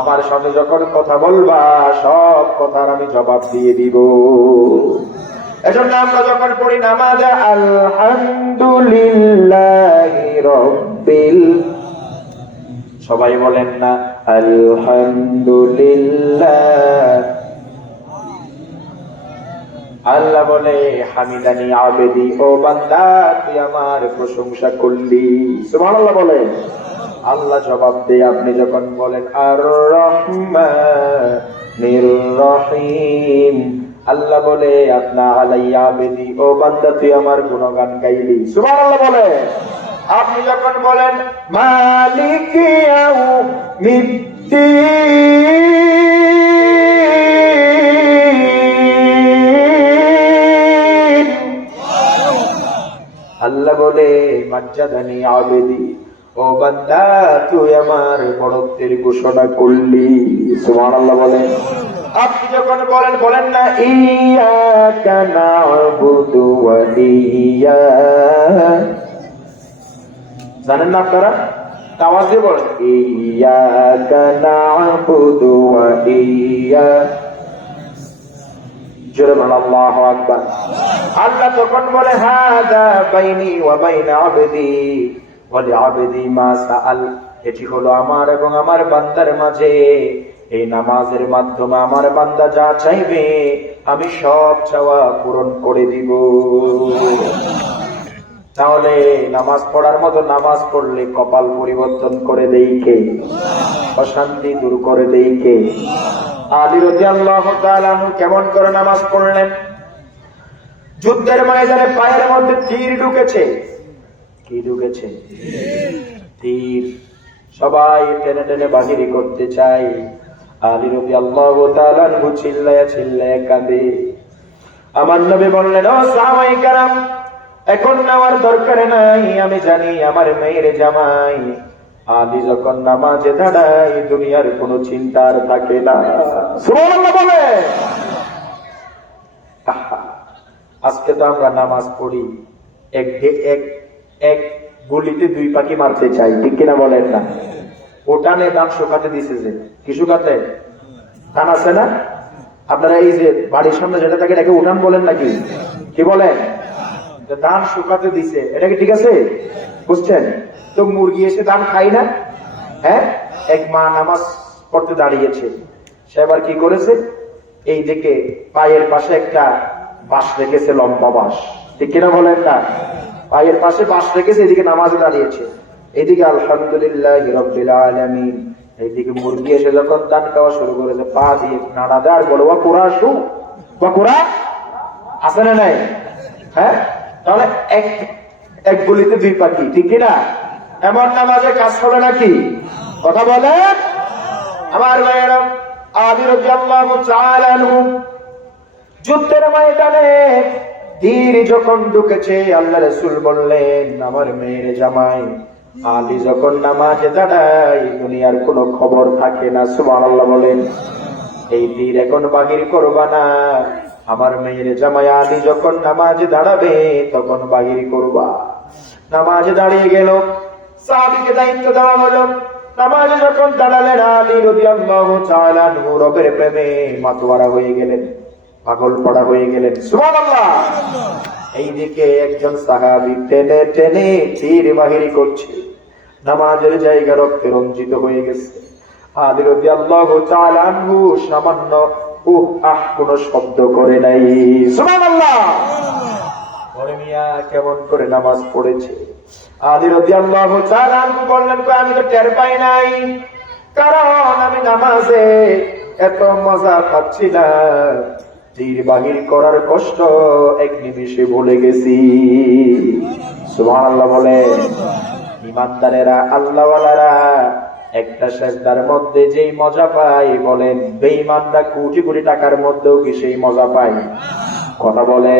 আমার সাথে যখন কথা বলবা সব কথার আমি জবাব দিয়ে দিব। এজন্য আমরা যখন পড়ি নামাজে আলহামদুলিল্লাহি রাব্বিল, সবাই বলেন না আলহামদুলিল্লাহ? আল্লাহ বলে হামিদানি আবেদি, ও বান্দা তুই আমার প্রশংসা করলি। সুবহানাল্লাহ বলে। আল্লাহ জবাব দেয় আপনি যখন বলেন আর রহমানির রহিম, আল্লাহ বলে আপনা আলাইয়া আবেদি, ও বান্দা তুই আমার গুণগান গাইলি। সুবহানাল্লাহ বলে। আপনি যখন বলেন মালিক ইয়াউমিদ্দিন, আল্লাহ বলে মাজ্জাদানি আবেদি, ও বান্দা তুই আমার বড়ত্বের ঘোষণা করলি। সুবহানাল্লাহ বলে। আপনি যখন বলেন না ইয়াকা না'বুদু ওয়া ইয়্যা, জানেন না আপনারা? আওয়াজ দিয়ে বলেন ইয়াকা না'বুদু ওয়া ইয়্যা, জোরে বলেন আল্লাহু আকবার। আল্লাহ তখন বলে হাদা বাইনি ওয়া বাইনা আবদি ওয়া লিআবদি মা সাআল, এটি হলো আমার এবং আমার বান্দার মাঝে। এই নামাজের মাধ্যমে আমার বান্দা যা চাইবে আমি সব চাওয়া পূরণ করে দিব। তাহলে নামাজ পড়ার মতো নামাজ পড়লে কপাল পরিবর্তন করে দেই কে? অশান্তি দূর করে দেই কে? আলী রাদিয়াল্লাহু তাআলা আনহু কেমন করে নামাজ পড়লেন? যুদ্ধের ময়দানে পায়ের মধ্যে তীর ঢুকেছে। কি ঢুকেছে? তীর। সবাই টেনে টেনে বাহিরি করতে চায়। আলী রাদিয়াল্লাহু তাআলা আনহু চিল্লায়া কাঁদে। আমার নবী বললেন, ও সাহাবায়ে কেরাম, এখন নেওয়ার দরকার নাই, আমি জানি আমার মেয়ের জামাই আলী যখন নামাজে দাঁড়ায় দুনিয়ার কোনো চিন্তা আর থাকে না। সুবহানাল্লাহ বলে। আজকে তো আমরা নামাজ পড়ি এক গুলিতে দুই পাখি মারতে চাই, ঠিক কিনা বলেন না? ওটানে ধান শুকাতে দিছে, যে কি শুকাতে ধান আছে না, আপনারা এই যে বাড়ির সামনে যেটা থাকে এটাকে উঠান বলেন নাকি? কি বলেন? ধান শুকাতে দিছে, এটা কি ঠিক আছে? বুঝছেন তো? মুরগি এসে ধান খাই না? হ্যাঁ, এক মা নামাজ পড়তে দাঁড়িয়েছে, সে আবার কি করেছে, এই দিকে পায়ের পাশে একটা বাঁশ রেখেছে, লম্বা বাঁশ, ঠিক কিনা বলেন না? পায়ের পাশে বাঁশ রেখেছে, এদিকে নামাজে দাঁড়িয়েছে, এদিকে আলহামদুলিল্লাহি রাব্বিল আলামিন। এইদিকে মুরগি এসে যখন ধান খাওয়া শুরু করেছে, পা দিয়ে নাড়া দেয় আর বলে ওয়া কুরাশু, ওয়া কুরা, আছে না নাই? হ্যাঁ, তাহলে এক গুলিতে দুই পাখি, ঠিক কিনা? এমন নামাজে কাজ হবে নাকি? কথা বলেন আমার ভাইয়েরা। আলী রাদিয়াল্লাহু তাআলা আনহু যুদ্ধের ময়দানে তীর যখন ঢুকেছে, আল্লাহ রাসূল বললেন আমার মেয়ের জামাই আলী যখন নামাজে দাঁড়ায় দুনিয়ার কোনো খবর থাকে না। সুবহানাল্লাহ বলেন। এই তীর এখন বাহির করবা না, আমার মেয়ের জামাই আলী যখন নামাজে দাঁড়াবে তখন বাহির করবা। নামাজে দাঁড়িয়ে গেল, সাহাবীকে দায়িত্ব দেওয়া হলো। নামাজে যখন দাঁড়ালেন আলী রাদিয়াল্লাহু তাআলা আনহু রবের প্রেমে মাতোয়ারা হয়ে গেলেন, পাগল পড়া হয়ে গেলেন। সুবহানাল্লাহ। এইদিকে একজন সাহাবী টেনে টেনে তীর বাহিরি করছে, নামাজের জায়গা রক্তে রঞ্জিত হয়ে গেছে। আলী রাদিয়াল্লাহু তাআলা আনহু সামান্য কোন শব্দ করে নাই। সুবহানাল্লাহ। পরে মিয়া কেমন করে নামাজ পড়েছে। আলী রাদিয়াল্লাহু তাআলা আনহু বললেন, আমি তো টের পাই নাই, কারণ আমি নামাজে এত মজা পাচ্ছি না, তীর বাহির করার কষ্ট এক নিমিষে ভুলে গেছি। সুবহানাল্লাহ বলে। ইমানদারেরা, আল্লাহওয়ালারা একটা সেজদার মধ্যে যেই মজা পায়, বলেন বেঈমানরা কোটি কোটি টাকার মধ্যেও কি সেই মজা পায়? কথা বলে।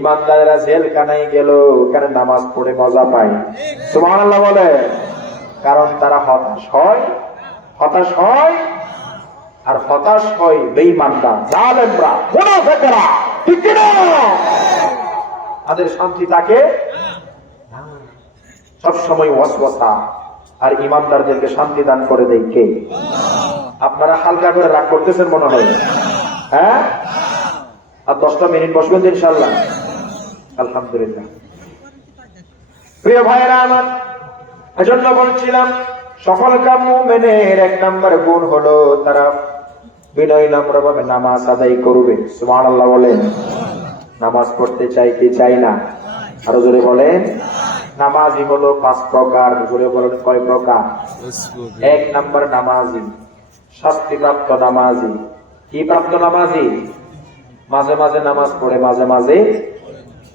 ইমানদারেরা জেলখানায় গেল কেন? নামাজ পড়ে মজা পায়। সুবহানাল্লাহ বলে। কারণ তারা হতাশ হয় আর হতাশ হয় বেঈমানরা, জালেমরা, মুনাফিকরা, ঠিক কি না? তাদের শান্তি থাকে সব সময় ওয়াসওয়াসা, আর ইমানদারদেরকে শান্তি দান করে দেয় কে? আপনারা হালকা করে রাগ করতেছেন মনে হয়, হ্যাঁ? আর 10টা মিনিট বসবেন ইনশাআল্লাহ। আলহামদুলিল্লাহ। প্রিয় ভাইয়েরা আমার, এজন্য বলছিলাম সফলকাম মুমিনের এক নাম্বার গুণ হলো তারা বিনয় নম্র ভাবে নামাজ আদায় করবে। সুবহানাল্লাহ বলেন। নামাজ পড়তে চাই কি চাই না? আরো জোরে বলেন। নামাজি হলো 5 প্রকার। জোরে বলেন কয় প্রকার? 1 নাম্বার নামাজি শাস্তিপ্রাপ্ত নামাজি। কি প্রাপ্ত নামাজি? মাঝে মাঝে নামাজ পড়ে, মাঝে মাঝে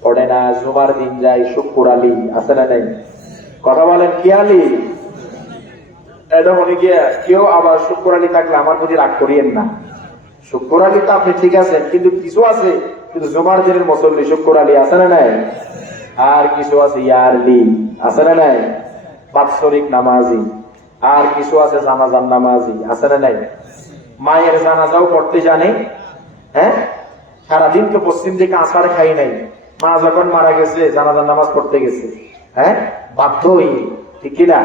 পড়ে না। জুমার দিন যায় শুক্র আলী, আছে না নাই? কথা বলেন, কি আলী? এটা মনে গিয়ে কেউ আবার শুক্র আলী থাকলে আমার প্রতি রাগ করিয়েন না। শুক্র আলী তো আপনি ঠিক আছেন, কিন্তু কিছু আছে কিন্তু জুমার দিনের মুসল্লি শুক্র আলী, আছে না নাই? আর কিছু আছে ইয়ারলি, আছে না নাই? বাৎসরিক নামাজি। আর কিছু আছে জানাজার নামাজি, আছে না নাই? মায়ের জানাজাও পড়তে জানে। হ্যাঁ, সারাদিন তো পশ্চিম দিকে আসার খাই নাই, মা যখন মারা গেছে জানাজার নামাজ পড়তে গেছে। হ্যাঁ, বাধ্য হই, ঠিক কিনা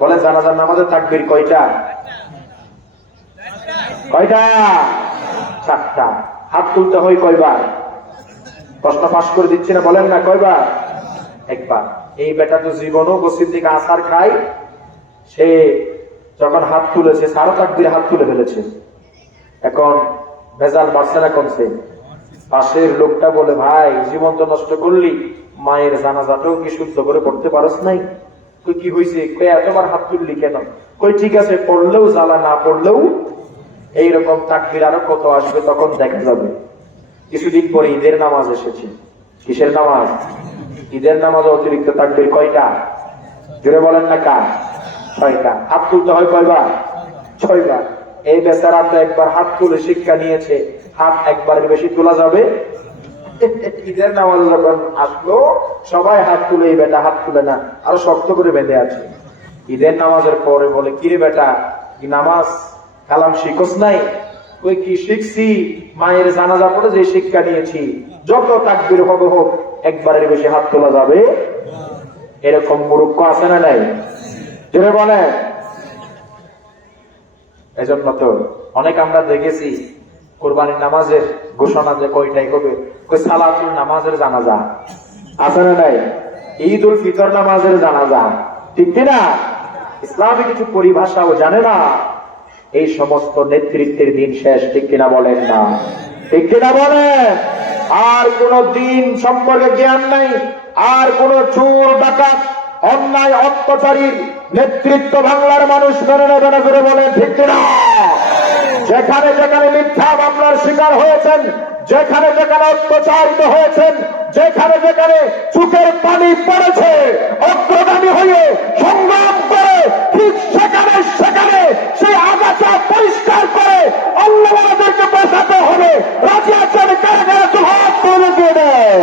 বলে? জানাজার নামাজে তাকবীর কয়টা? কয়টা? 4টা। হাত তুলতে হয় কয়বার? প্রশ্ন ফাঁস করে দিচ্ছি না, বলেন না কয়বার? একবার। এই বেটা তো জীবনও পশ্চিম দিকে আসার খাই, সে যখন হাত তুলেছে সারো তাকবীর হাত তুলে ফেলেছে। এখন ভেজাল বাড়ছে না কমছে? পাশের লোকটা বলে, ভাই জীবন তো নষ্ট করলি, মায়ের জানাজাটাও কি শুদ্ধ করে পড়তে পারস নাই? কই কি হয়েছে? কই এতবার হাত তুললি কেন? কই ঠিক আছে, পড়লেও জ্বালা, না পড়লেও এইরকম। তাকবীর আরো কত আসবে তখন দেখা যাবে। কিছুদিন পরে ঈদের নামাজ এসেছে। কিসের নামাজ? ঈদের নামাজ। অতিরিক্ত তাকবীর কয়টা? জোরে বলেন না কার? 6টা। হাত তুলতে হয় কয়বার? 6বার। এই বেচারা তো একবার হাত তুলে শিক্ষা নিয়েছে, হাত একবারের বেশি তোলা যাবে? ঈদের নামাজ যখন আসলো সবাই হাত তুলে, এই বেটা হাত তুলে না, আরো শক্ত করে বেঁধে আছে। ঈদের নামাজের পরে বলে, কিরে বেটা, কি নামাজ কালাম শিখোস নাই? ওই কি শিখছি, মায়ের জানাজা পড়ে যে শিক্ষা নিয়েছি, যত তাকবীর হবে হোক একবারের বেশি হাত তোলা যাবে। এরকম মূর্খ আছে না নাই? জোরে বলে। এজন্য তো অনেক আমরা দেখেছি কুরবানির নামাজের ঘোষণা যে কয়টাই হবে, কই সালাতুল নামাজের জানাজা, আছে না নাই? ঈদ উল ফিতর নামাজের জানাজা, ঠিক কিনা? ইসলামে কিছু পরিভাষাও জানে না। এই সমস্ত নেতৃত্বের দিন শেষ, ঠিক কিনা বলেন না? ঠিক কিনা বলেন? আর কোন দিন সম্পর্কে জ্ঞান নাই, আর কোন চোর ডাকাত অন্যায় অত্যাচারীর নেতৃত্ব বাংলার মানুষ মেনে নেবে না, করে বলেন, ঠিক কিনা? যেখানে যেখানে মিথ্যা মামলার শিকার হয়েছেন, যেখানে যেখানে অত্যাচারিত হয়েছেন, যেখানে যেখানে চোখের পানি পড়েছে, অগ্রগামী হয়ে সংগ্রাম করে, ঠিক সেখানে সেখানে সেই আগাছা পরিষ্কার করে আল্লাহকে বসাতে হবে। রাজি আছেন? কারা কারা জবাব করে দিয়ে দেয়?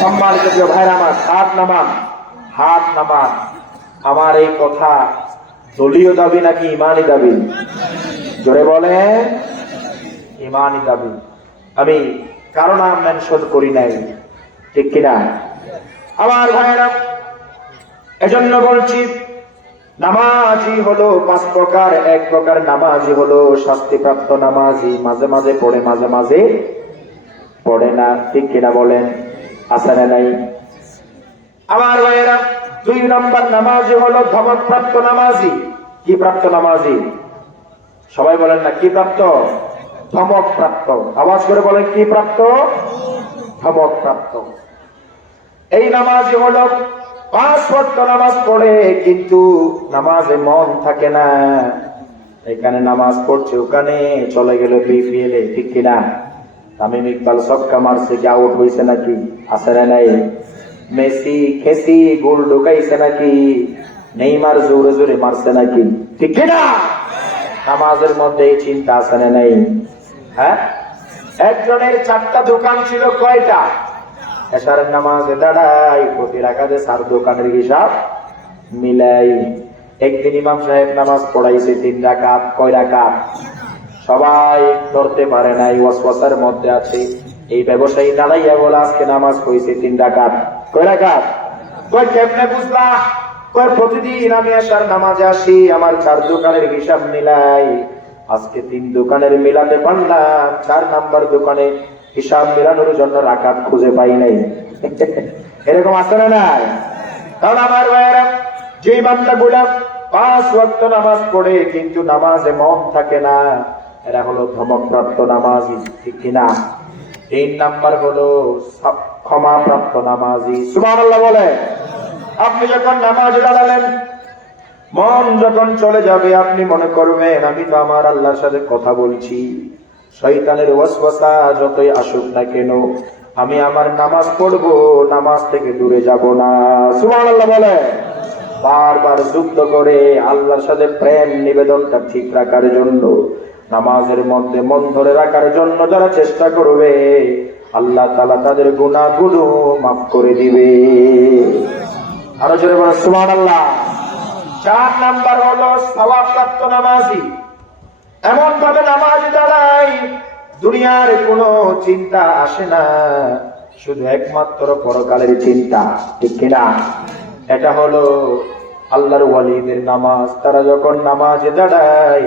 সম্মানিত ভাইরা আমার, হাত নামান, হাত নামান। আমার এই কথা দলীয় দাবি নাকি ইমানি দাবি? জোরে বলে। ইমানি দাবি। আমি কারো নাম মেনশন করি নাই, ঠিক কিনা আমার ভাইরা? এজন্য বলছি, নামাজি হলো 5 প্রকার। এক প্রকার নামাজি হলো শাস্তিপ্রাপ্ত নামাজি, মাঝে মাঝে পড়ে, মাঝে মাঝে পড়ে না, ঠিক কিনা বলেন? আছে না নাই আমার ভাইয়েরা? 2 নম্বর নামাজি হলো ধমকপ্রাপ্ত নামাজি। কি প্রাপ্ত নামাজি? সবাই বলেন না, কি প্রাপ্ত? ধমক প্রাপ্ত। আওয়াজ করে বলেন, কি প্রাপ্ত? ধমক প্রাপ্ত। এই নামাজি হলো 5 ওয়াক্ত নামাজ পড়ে কিন্তু নামাজে মন থাকে না। এখানে নামাজ পড়ছে, ওখানে চলে গেল বিপিএল এ, ঠিক কিনা? তামিম ইকবাল ছক্কা মারছে, কি আউট হয়েছে নাকি? আছে না নাই? মেসি খেসি গোল ঢুকাইছে নাকি? নেইমার জোরে জোরে মারছে নাকি? ঠিক কিনা? নামাজের মধ্যে এই চিন্তা আছে না নাই? হ্যাঁ, একজনের 4টা দোকান ছিল, কয়টা? এশারের নামাজে দাঁড়াই, প্রতি রাকাতে 4 দোকানের হিসাব মিলাই। একদিন ইমাম সাহেব নামাজ পড়াইছে 3 রাকাত। কয় রাকাত? সবাই ধরতে পারে নাই, ওয়াসওয়াসার মধ্যে আছে। এই ব্যবসায়ী দাঁড়াইয়া বলে, আজকে নামাজ হয়েছে 3 রাকাত। কয় রাকাত? কয় কেমনে বুঝলা? কয় প্রতিদিন আমি এশার নামাজে আসি, আমার 4 দোকানের হিসাব মিলাই। আজকে 3 দোকানের মিলাতে পারলাম, 4 নাম্বার দোকানে হিসাব মিলানোর জন্য রাকাত খুঁজে পাই নাই। এরকম আছে না নাই? কারণ আমার ভাইয়েরা, যে বান্দাগুলা 5 ওয়াক্ত নামাজ পড়ে কিন্তু নামাজে মন থাকে না, এরা হলো ধমকপ্রাপ্ত নামাজি, ঠিক কিনা? 3 নাম্বার হলো ক্ষমাপ্রাপ্ত নামাজি। সুবহানাল্লাহ বলে। আপনি যখন নামাজে দাঁড়ালেন, মন যখন চলে যাবে, আপনি মনে করবেন আমি তো আমার আল্লাহর সাথে কথা বলছি। শয়তানের ওয়াসওয়াসা যতই আসুক না কেন, আমি আমার নামাজ পড়বো, নামাজ থেকে দূরে যাব না। সুবহানাল্লাহ বলে। বারবার যুদ্ধ করে আল্লাহর সাথে প্রেম নিবেদনটা ঠিক রাখার জন্য, নামাজের মধ্যে মন ধরে রাখার জন্য যারা চেষ্টা করবে, আল্লাহ তাআলা তাদের গুনাহগুলো মাফ করে দিবে। আরো জোরে বলেন সুবহানাল্লাহ। 4 নাম্বার হলো সওয়াবপ্রাপ্ত নামাজি। এমন ভাবে নামাজ দাঁড়ায় দুনিয়ার কোনো চিন্তা আসে না, শুধু একমাত্র পরকালের চিন্তা, ঠিক কিনা? এটা হলো আল্লাহর ওয়ালিদের নামাজ। তারা যখন নামাজে দাঁড়ায়,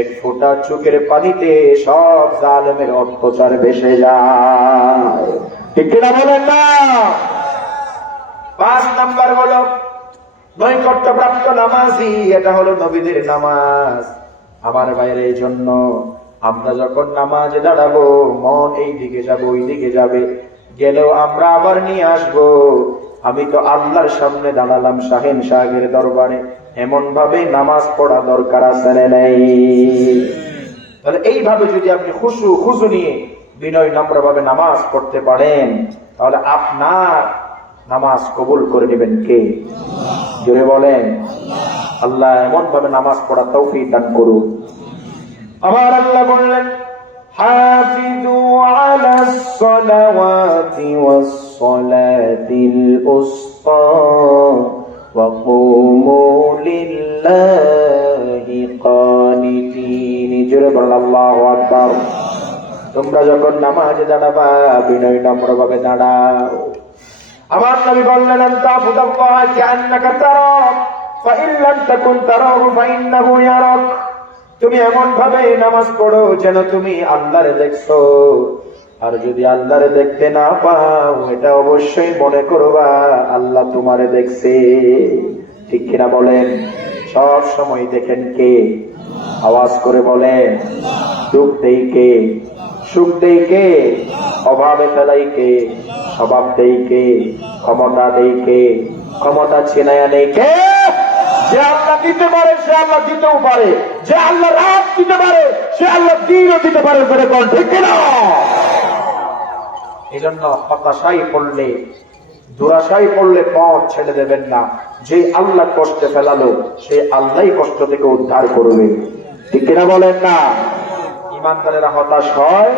এক ফোঁটা চোখের পানিতে সব জালেমের অত্যাচার ভেসে যায়, ঠিক কিনা বলেন না? 5 নাম্বার হলো নৈকট্যপ্রাপ্ত নামাজি। এটা হলো নবীদের নামাজ। আমার বাইরে এই জন্য আমরা যখন নামাজে দাঁড়াবো, মন এই দিকে যাবে, ওই দিকে যাবে, গেলেও আমরা আবার নিয়ে আসবো আমি তো আল্লাহর সামনে দাঁড়ালাম, শাহেন শাহের দরবারে। এমন ভাবে নামাজ পড়া দরকার আছে না নাই? তাহলে এইভাবে যদি আপনি খুশু নিয়ে বিনয় নম্র ভাবে নামাজ পড়তে পারেন, তাহলে আপনার নামাজ কবুল করে নেবেন কে? জোরে বলেন আল্লাহ। এমন ভাবে নামাজ পড়া তৌফিক দান করুন। আমার আল্লাহ বললেন, হাফিজু আলাস সালাওয়াতি ওয়াস সালাতিল উসতা ওয়া কুমু লিল্লাহি কানিতিন। জোরে বলেন আল্লাহু আকবার। তোমরা যখন নামাজে দাঁড়াবা, বিনয় নম্র ভাবে দাঁড়াও। আমার নবী বললেন, আনতা আবুদাল্লাহ কান্নাকা তারাক ফা ইন লাম তাকুন তারাহু ফা ইন্নাহু ইয়ারাক। তুমি এমন ভাবে নামাজ পড়ো যেন তুমি আল্লাহরে দেখছো, আর যদি আল্লাহরে দেখতে না পাও, এটা অবশ্যই মনে করবা আল্লাহ তোমারে দেখছে, ঠিক কিনা বলেন? সব সময় দেখেন কে? আওয়াজ করে বলেন। দুঃখ দেই কে? সুখ দেই কে? অভাবে ফেলাই কে? স্বভাব দেই কে? ক্ষমতা দেই কে? ক্ষমতা ছিনায়া নেই কে? যে আল্লাহ দিতে পারে সে আল্লাহ দিতেও পারে, যে আল্লাহ রাত দিতে পারে সে আল্লাহ দিনও দিতে পারে, করে বল ঠিক কিনা? এই জন্য হতাশাই পড়লে, দুরাশাই পড়লে পথ ছেড়ে দেবেন না। যে আল্লাহ কষ্টে ফেলালো, সে আল্লাহই কষ্ট থেকে উদ্ধার করবে, ঠিক কিনা বলেন না? ইমানদারেরা হতাশ হয়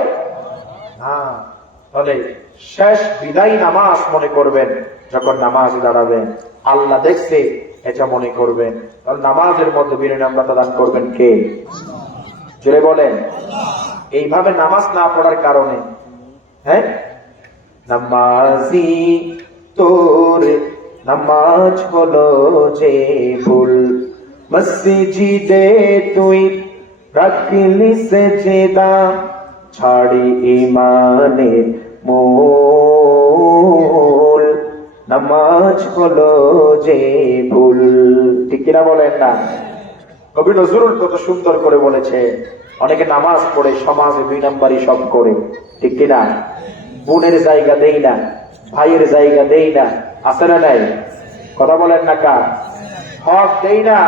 না। তাহলে শেষ বিদায় নামাজ মনে করবেন, যখন নামাজ দাঁড়াবেন আল্লাহ দেখছে এটা মনে করবেন। তাহলে নামাজের মধ্যে বিনম্রতা দান করবেন কে? জোরে বলেন। এইভাবে নামাজ না পড়ার কারণে, হ্যাঁ, নামাজি তোর নামাজ হলো যে ভুল, মসজিদে তুই রাখলি সেজদা, ছাড়ি ইমানের মূল, নামাজ হলো যে ভুল, ঠিক কিনা বলেন না? কবি নজরুল কত সুন্দর করে বলেছে, অনেকে নামাজ পড়ে সমাজে 2 নাম্বারই সব করে, ঠিক কিনা? বোনের জায়গা দেই না, ভাইয়ের জায়গা দেই না, আছে না নাই? কথা বলেন না কা? হক দেই না,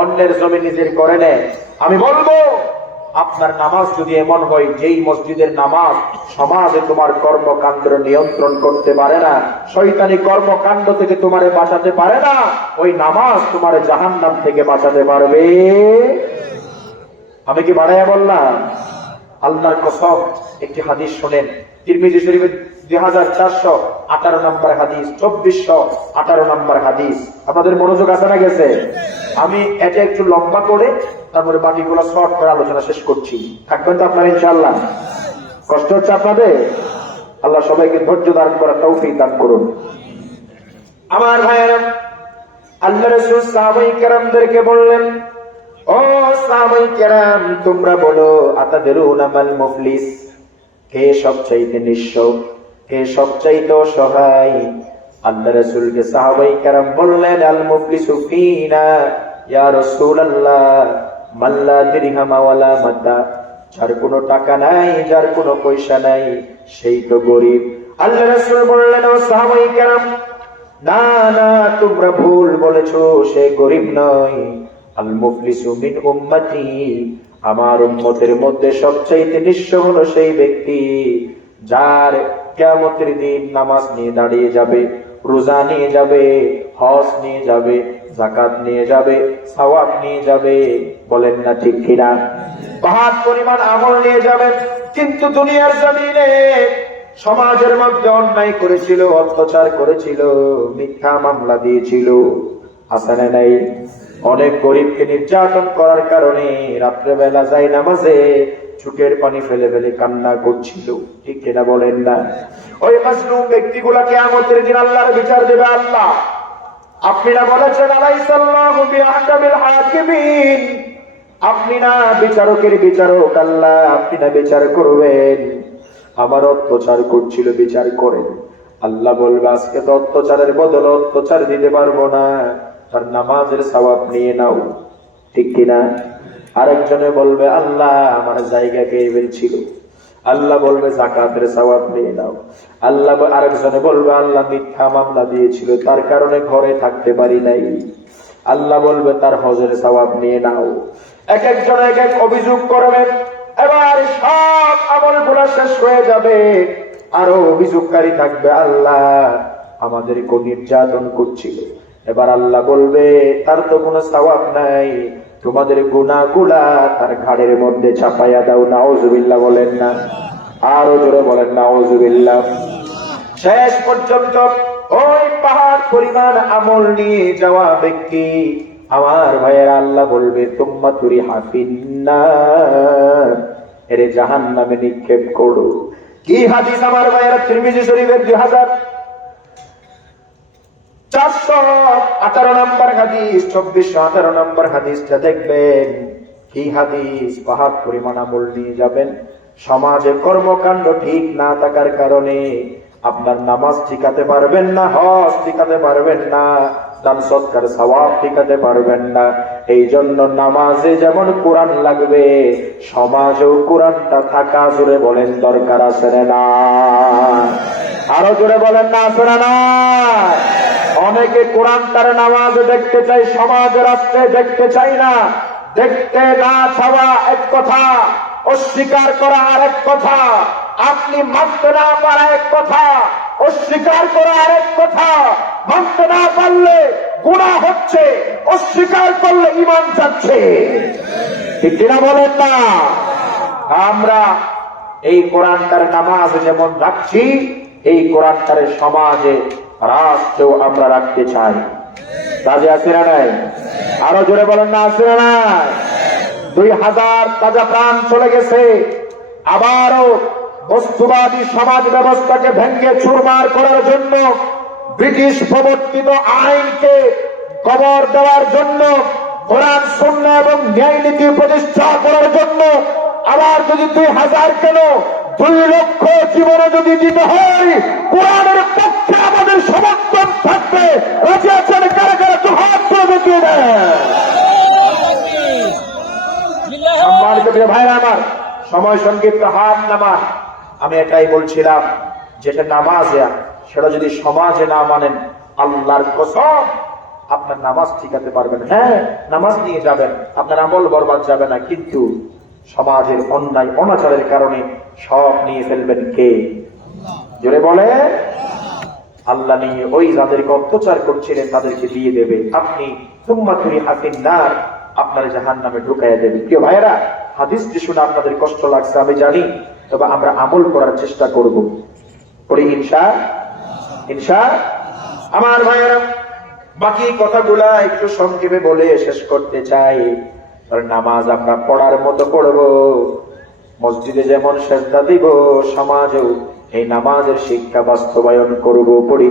অন্যের জমি নিজের করে নেয়। আমি বলবো, আপনার নামাজ যদি এমন হয় যেই মসজিদের নামাজ সমাজে তোমার কর্মকাণ্ড নিয়ন্ত্রণ করতে পারে না, শয়তানি কর্মকাণ্ড থেকে তোমারে বাঁচাতে পারে না, ওই নামাজ তোমার জাহান্নাম থেকে বাঁচাতে পারবে? আমি কি বাড়াইয়া বললাম? আল্লাহর কসম, একটি হাদিস শোনেন, তিরমিজি শরীফের 2418 নম্বর হাদিস, 2418 নম্বর হাদিস। আপনাদের মনোযোগ আছে না গেছে? আমি এটা একটু লম্বা করে তারপরে বাকিগুলো শর্ট করে আলোচনা শেষ করছি। থাকবেন তো আপনারা ইনশাআল্লাহ? কষ্ট হচ্ছে আপনাদের? আল্লাহ সবাইকে ধৈর্য দান করার তৌফিক দান করুন। আমার ভাইয়েরা, আল্লাহ রাসূল সাহাবায়ে কেরামদেরকে বললেন, ও সাহাবায়ে কেরাম, তোমরা বলো, আতাদরুনা মাল মুফলিস, কে সবচাইতে নিঃস্ব, কে সবচাইতে অসহায়? আল্লাহ রাসূলকে সাহাবায়ে কেরাম বললেন, আল মুফলিসু ফিনা ইয়া রাসূলুল্লাহ মান লা দিরহাম ওয়ালা মাতা। যার কোনো টাকা নাই, যার কোনো পয়সা নাই, সেই তো গরিব। আল্লাহ রাসূল বললেন, ও সাহাবায়ে কেরাম, না না, তোমরা ভুল বলেছো, সে গরিব নয়। আল মুফলিসু মিন উম্মতি, আমার উম্মতের মধ্যে সবচাইতে নিঃস্ব হলো সেই ব্যক্তি যার কিয়ামতের দিন নামাজ নিয়ে দাঁড়িয়ে যাবে, রোজা নিয়ে যাবে, হজ নিয়ে যাবে, যাকাত নিয়ে যাবে, সওয়াব নিয়ে যাবে। বলেন না ঠিক কিনা? পাহাড় পরিমাণ আমল নিয়ে যাবে, কিন্তু দুনিয়ার জমিনে সমাজের মধ্যে অন্যায় করেছিল, অত্যাচার করেছিল, মিথ্যা মামলা দিয়েছিল, হাসানে নাই? অনেক গরিবকে নির্যাতন করার কারণে রাত্রেবেলা যায় নামাজে চোখের পানি ফেলে ফেলে কান্না করছিল। ঠিক কিনা বলেন না? ওই মাজলুম ব্যক্তিগুলা কিয়ামতের দিন আল্লাহর বিচার দেবে আল্লাহ। আপনি না বলেছেন আলাইসাল্লাহু বিআহকামিল হাকিমিন, আপনি না বিচারকের বিচারক আল্লাহ, আপনি না বিচার করবেন। আমার অত্যাচার করছিল, বিচার করেন। আল্লাহ বলবে, আজকে তো অত্যাচারের বদলে অত্যাচার দিতে পারবো না, তার নামাজের সওয়াব নিয়ে নাও। ঠিক কিনা? আরেকজনে বলবে, আল্লাহ আমার জায়গা পেয়ে ফেলছিল, আল্লাহ বলবে যাকাতের সওয়াব নিয়ে নাও। আল্লাহ আরেকজনে বলবে, আল্লাহ মিথ্যা মামলা দিয়েছিল, তার কারণে ঘরে থাকতে পারি নাই, আল্লাহ বলবে তার হজের সওয়াব নিয়ে নাও। এক একজন এক এক অভিযোগ করবে। এবার সব আমলগুলো শেষ হয়ে যাবে, আরো অভিযোগকারী থাকবে, আল্লাহ আমাদের কোন নির্যাতন করছিল। এবার আল্লাহ বলবে, তার তো কোনো সওয়াব নাই, তোমাদের গুনাহগুলা তার ঘাড়ের মধ্যে চাপাইয়া দাও। নাউজুবিল্লাহ বলেন না? আরো জোরে বলেন নাউজুবিল্লাহ। শেষ পর্যন্ত ওই পাহাড় পরিমাণ আমল নিয়ে যাওয়া ব্যক্তি, আমার ভাইয়ের, আল্লাহ বলবে, তুম্মা তুরি হাফিন্নার, এর জাহান্নামে নিক্ষেপ করো। কি হাদিস আমার ভাইয়েরা? তিরমিজি শরীফের 2418 নম্বর হাদিস, 2418 নম্বর হাদিসটা দেখবেন। কি হাদিস? পাহাড় পরিমাণ আমল নিয়ে যাবেন, সমাজে কর্মকাণ্ড ঠিক না থাকার কারণে আপনার নামাজ ঠিকাতে পারবেন না, হজ ঠিকাতে পারবেন না, দান সৎকার সওয়াব ঠিকাতে পারবেন না। এই জন্য নামাজে যেমন কোরআন লাগবে, সমাজেও কোরআনটা থাকা, জোরে বলেন দরকার আছে না? আরো জোরে বলেন না, আছে না? অনেকে কোরআন তার নামাজে দেখতে চাই, সমাজে রাষ্ট্রে দেখতে চাই না। দেখতে না চাওয়া এক কথা, অস্বীকার করা আর এক কথা। আপনি মানতে না পারা এক কথা, অস্বীকার করা আর এক কথা। মানতে না পারলে গুনাহ হচ্ছে, অস্বীকার করলে ঈমান যাচ্ছে। ঠিক কিনা বলেন না? আমরা এই কোরআনটার নামাজ যেমন রাখছি, এই কোরআনটার সমাজে, রাষ্ট্রেও আমরা রাখতে চাই। কাজে আছে না নাই? আরো জোরে বলেন না, আছে না নাই? 2000 তাজা প্রাণ চলে গেছে, আবারও বস্তুবাদী সমাজ ব্যবস্থাকে ভেঙে চুরমার করার জন্য, ব্রিটিশ প্রবর্তিত আইনকে কবর দেওয়ার জন্য, কোরআন সুন্নাহ এবং ন্যায় নীতি প্রতিষ্ঠা করার জন্য আবার যদি 2000 কেন 2 লক্ষ জীবনে যদি দিতে হয়, কোরআনের পক্ষে আমাদের সমর্থন থাকবে। রাজি আছেন? কারা কারা তো হাত করে দেখিয়ে দেন। সম্মানিত ভাইরা আমার, সময় সংক্ষিপ্ত, হাত নামান। আমি এটাই বলছিলাম, যেটা নামাজে, সেটা যদি সমাজে না মানেন, আল্লাহর কসম আপনার নামাজ ঠিকাতে পারবেন। হ্যাঁ, নামাজ নিয়ে যাবেন, আপনার আমল বরবাদ যাবে না, কিন্তু সমাজের অন্যায় অনাচারের কারণে সব নিয়ে ফেলবেন কে? জোরে বলে, আল্লাহ নিয়ে ওই যাদেরকে অত্যাচার করছিলেন তাদেরকে দিয়ে দেবে। আপনি তুম্মা তুরি হাফিন্নার, আপনার জাহান্নামে ঢুকাইয়া দেবে। প্রিয় ভাইয়েরা, হাদিসটি শুনে আপনাদের কষ্ট লাগছে আমি জানি, তবে আমরা আমল করার চেষ্টা করব। পড়ি ইনশা। আমার ভাইয়েরা, বাকি কথাগুলা একটু সংক্ষেপে বলে শেষ করতে চাই। নামাজ আমরা পড়ার মতো পড়বো, মসজিদে যেমন সেজদা দিব, সমাজেও এই নামাজের শিক্ষা বাস্তবায়ন করব। পড়ি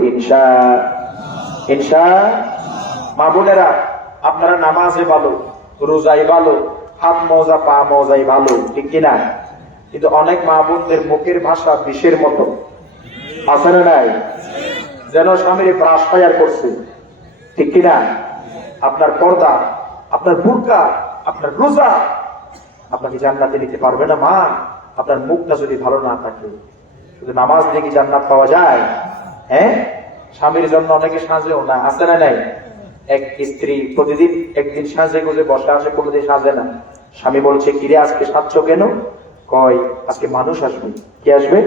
ইনশা। মা বোনেরা, আপনারা নামাজে ভালো, রোজাই ভালো, হাত মোজা পা মোজাই ভালো, ঠিক কিনা? কিন্তু অনেক মা বোনদের মুখের ভাষা বিষের মতো, আছে না নাই? যেন স্বামীর ব্রাশ ফায়ার করছে, ঠিক কিনা? আপনার পর্দা, আপনার বুরকা, আপনার রোজা আপনাকে জান্নাতে নিতে পারবে না। মা, আপনার মুখটা যদি ভালো না থাকে, শুধু নামাজ দিয়ে কি জান্নাত পাওয়া যায়? হ্যাঁ, স্বামীর জন্য অনেকে সাজেও না, আছে না নাই? এক স্ত্রী প্রতিদিন একদিন সাজে গুজে বসে আছে, কোনোদিন সাজে না। স্বামী বলছে, কিরে আজকে সাজছ কেন? কয়, আজকে মানুষ আসবে। কি আসবে?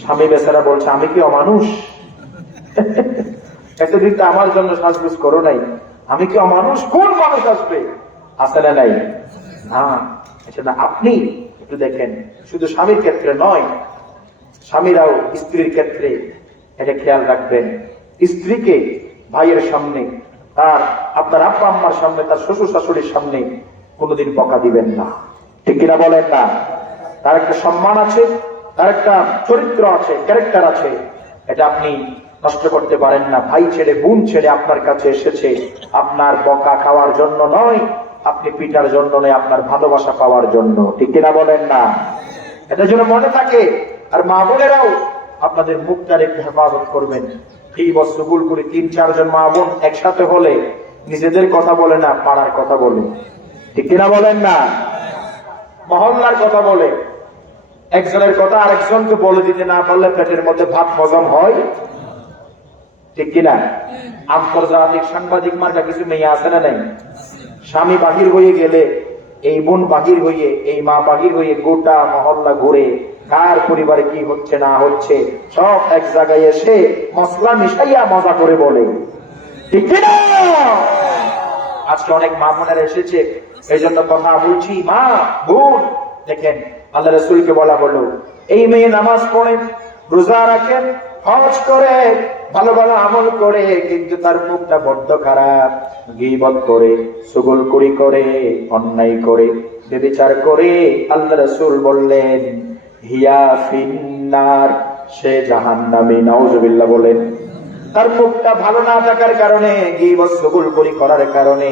স্বামী বেচারা বলছে, আমি কি অমানুষ? এতদিন তো আমার জন্য সাজগুজ করো নাই, আমি কি অমানুষ? কোন মানুষ আসবে? আছে না নাই? না, এটা না। আপনি একটু দেখেন, শুধু স্বামীর ক্ষেত্রে নয়, স্বামীরাও স্ত্রীর ক্ষেত্রে এটা খেয়াল রাখবেন। স্ত্রীকে ভাইয়ের সামনে, তার আপনার আব্বা আম্মার সামনে, তার শ্বশুর শাশুড়ির সামনে কোনোদিন বকা দিবেন না। ঠিক কিনা বলেন না? তার একটা সম্মান আছে, তার একটা চরিত্র আছে, ক্যারেক্টার আছে, এটা আপনি নষ্ট করতে পারেন না। ভাই ছেলে, বোন ছেলে আপনার কাছে এসেছে আপনার বকা খাওয়ার জন্য নয়, আপনি পিটার জন্য নয়, আপনার ভালোবাসা পাওয়ার জন্য। ঠিক কিনা বলেন না? এটা যেন মনে থাকে। আর মা বোনেরাও আপনাদের মুখটার একটু হেফাজত করবেন। এই বস্তুগুল করে ৩-৪ জন মা বোন একসাথে হলে নিজেদের কথা বলে না, পাড়ার কথা বলে। ঠিক কিনা বলেন না? মহল্লার কথা বলে। একজনের কথা আরেকজনকে বলে দিতে না পারলে পেটের মধ্যে ভাত হজম হয়। ঠিক কিনা? আন্তর্জাতিক সাংবাদিক মার্কা কিছু মেয়ে আছে না নাই? স্বামী বাহির হয়ে গেলে এই বোন বাহির হয়ে, এই মা বাহির হয়ে গোটা মহল্লা ঘুরে কার পরিবারে কি হচ্ছে না হচ্ছে সব এক জায়গায় এসে মশলা মিশাইয়া মজা করে বলে। ঠিক কিনা? আজকে অনেক মা বোনেরা এসেছে, এই জন্য কথা বলছি। মা বোন দেখেন, আল্লাহ রাসূলকে বলা হলো, এই মেয়ে নামাজ পড়ে, রোজা রাখেন, হজ করে, ভালো ভালো আমল করে, কিন্তু তার মুখটা বড্ড খারাপ, গীবত করে, চুগলখড়ি করে, অন্যায় করে, ব্যভিচার করে। আল্লাহ রাসূল বললেন, হিয়া ফিন্নার, সে জাহান্নামী। নাউজুবিল্লাহ বলেন। তার মুখটা ভালো না থাকার কারণে, গীবত চুগলখড়ি করার কারণে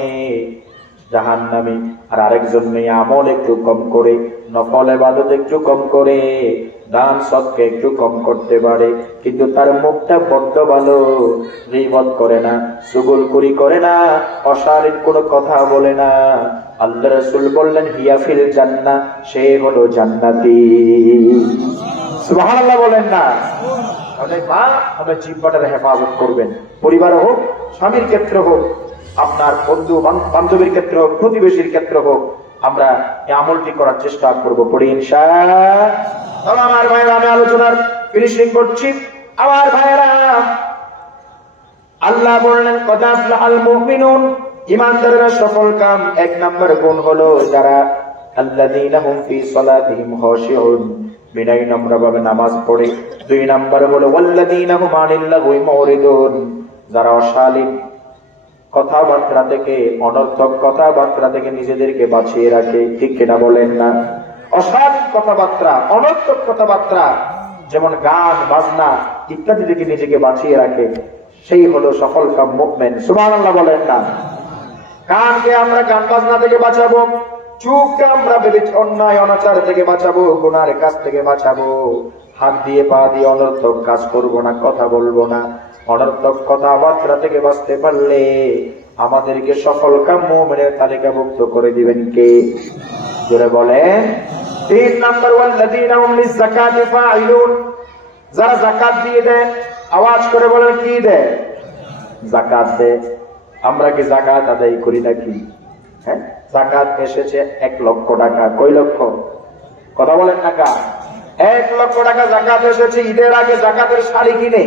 জাহান্নামী। আর আরেকজন মেয়ে আমল একটু কম করে, নফল ইবাদত একটু কম করে, দান সদকা একটু কম করতে পারে, কিন্তু তার মুখটা বড্ড ভালো, গীবত করে না, চুগলখড়ি করে না, অশালীন কোনো কথা বলে না। আল্লাহ রাসূল বললেন, হিয়া ফিল জান্নাহ, সে হলো জান্নাতি। সুবহানাল্লাহ বলেন না? তাহলে মা, আমরা জিহ্বাটার হেফাজত করবেন। পরিবার হোক, স্বামীর ক্ষেত্রে হোক, আপনার বন্ধু বান্ধবীর ক্ষেত্রে হোক, প্রতিবেশীর ক্ষেত্রে হোক, আমরা এই আমলটি করার চেষ্টা করবো। পড়ি ইনশাআল্লাহ। আমার ভাইরা, আমি আলোচনার ফিনিশিং করছি। আমার ভাইরা, আল্লাহ বললেন, কদ আফলাহাল মুমিনুন, ঈমানদাররা সফল কাম। 1 নম্বর গুণ হলো যারা আল্লাযীনা হুম ফি সালাতিহিম খাশিউন, বিনয়ী নম্র ভাবে নামাজ পড়ে। 2 নম্বর হলো ওয়াল্লাযীনা হুম আনিল লাগwi মুরিদুন, যারা অশালীন কথাবার্তা থেকে, অনর্থক কথাবার্তা থেকে নিজেদেরকে বাঁচিয়ে রাখে। ঠিক কিনা বলেন না? অশালীন কথাবার্তা, অনর্থক কথাবার্তা, যেমন গান বাজনা ইত্যাদি থেকে নিজেকে বাঁচিয়ে রাখে, সেই হলো সফলকাম মুমিন। সুবহানাল্লাহ বলেন না? কানকে আমরা গান বাজনা থেকে বাঁচাবো, চোখকে আমরা অন্যায় অনাচার থেকে বাঁচাবো, গুনার কাজ থেকে বাঁচাবো, হাত দিয়ে পা দিয়ে অনর্থক কাজ করবো না, কথা বলবো না। অনর্থক কথাবার্তা থেকে বাঁচতে পারলে আমাদেরকে সফলকাম মুমিনের তালিকাভুক্ত করে দিবেন কে? জোরে বলেন। 3 নাম্বার, ওয়াল্লাযীনা হুম লিয-যাকাতি ফাইলুন, যারা যাকাত দিয়ে দেন। আওয়াজ করে বলেন, কি দেয়? যাকাত দেয়। আমরা কি যাকাত আদায় করি নাকি? হ্যাঁ, যাকাত এসেছে 1 লক্ষ টাকা। কয় লক্ষ? কথা বলেন টাকা। 1 লক্ষ টাকা যাকাত এসেছে। ঈদের আগে যাকাতের শাড়ি কিনে,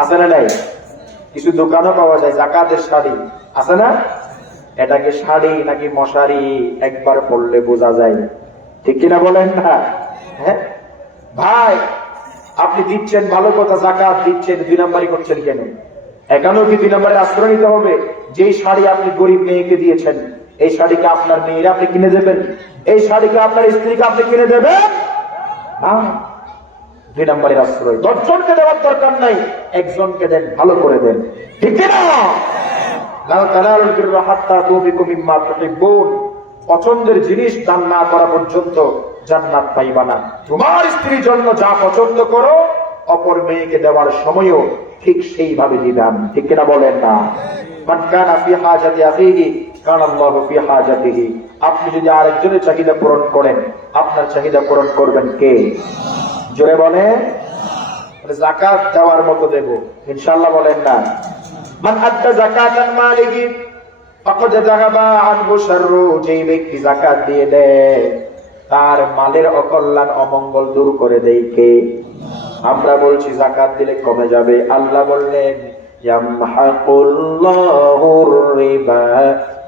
আছে না নাই? কিছু দোকানও পাওয়া যায় যাকাতের শাড়ি, আছে না? এটাকে শাড়ি নাকি মশারি একবার পড়লে বোঝা যায়। ঠিক কিনা বলেন না? হ্যাঁ ভাই, আপনি দিচ্ছেন ভালো কথা, যাকাত দিচ্ছেন, 2 নাম্বারই করছেন কেন? এখানেও কি 2 নাম্বারে আশ্রয় নিতে হবে? যেই শাড়ি আপনি গরিব মেয়েকে দিয়েছেন, এই শাড়িকে আপনার মেয়েরা আপনি কিনে দেবেন? এই শাড়িকে আপনার স্ত্রীকে আপনি কিনে দেবেন? 2 নম্বরের আশ্রয়। 10 জনকে দেওয়ার দরকার নাই, 1 জনকে দেন, ভালো করে দেন। ঠিক না? লা তানালুল বিররা হাত্তা তুনফিকু মিম্মা তুহিব্বুন, পছন্দের জিনিস দান না করা পর্যন্ত জান্নাত পাইবা না। তোমার স্ত্রীর জন্য যা পছন্দ করো, অপর মেয়েকে দেওয়ার সময়ও ঠিক সেইভাবে দিবেন। ঠিক কিনা বলেন না? মান কানা ফি হাজাতি আখিহি কানা আল্লাহু ফি হাজাতিহি। আপনি যদি আরেকজনের চাহিদা পূরণ করেন, আপনার চাহিদা পূরণ করবেন কে? জোরে বলে। যাকাত দেওয়ার মতো দেব, ইনশাআল্লাহ বলেন না? মান আদ্দা যাকাতান মালিহি ফাকাদ যাহাবা আনহু শাররু, যেই ব্যক্তি যাকাত দিয়ে দেয় তার মালের অকল্যাণ অমঙ্গল দূর করে দেয় কে? আমরা বলছি যাকাত দিলে কমে যাবে, আল্লাহ বললেন ইয়ামহাকুল্লাহুর রিবা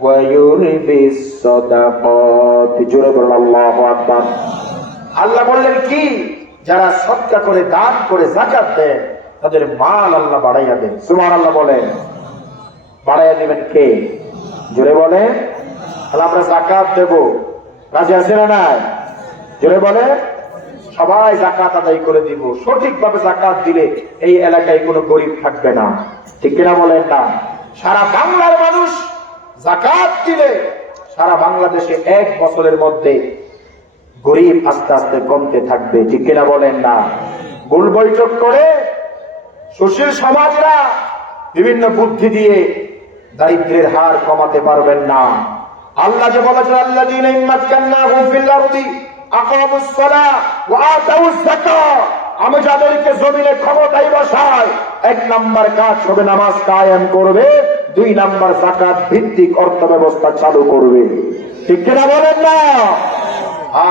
ওয়া ইউরবিস সাদাকাত। জোরে বলুন আল্লাহু আকবার। আল্লাহ বললেন কি? যারা সদকা করে, দান করে, যাকাত দেয় তাদের মাল আল্লাহ বাড়াইয়া দেন। সুবহানাল্লাহ বলেন। বাড়াইয়া দিবেন কে? জোরে বলে। তাহলে আমরা যাকাত দেব, রাজি আছেন না নাই? জোরে বলে। সবাই যাকাত আদায় করে দিব। সঠিকভাবে যাকাত দিলে এই এলাকায় কোনো গরিব থাকবে না, ঠিক কিনা বলেন না? সারা বাংলার মানুষ যাকাত দিলে সারা বাংলাদেশে 1 বছরের মধ্যে গরিব আস্তে আস্তে কমতে থাকবে, ঠিক কিনা বলেন না? গোল বৈঠক করে সুশীল সমাজরা বিভিন্ন বুদ্ধি দিয়ে দারিদ্র্যের হার কমাতে পারবেন না। আল্লাহ যে বলেছেন আল্লাযীনা ইম্মাক্কান্নাহুম ফিল আরদি আকামুস সালাহ ওয়া আতাউজ যাকাত, আমি যাদেরকে জমিনে ক্ষমতায় বসাই 1 নাম্বার কাজ হবে নামাজ কায়েম করবে, 2 নাম্বার যাকাত ভিত্তিক অর্থ ব্যবস্থা চালু করবে, ঠিক কিনা বলেন না?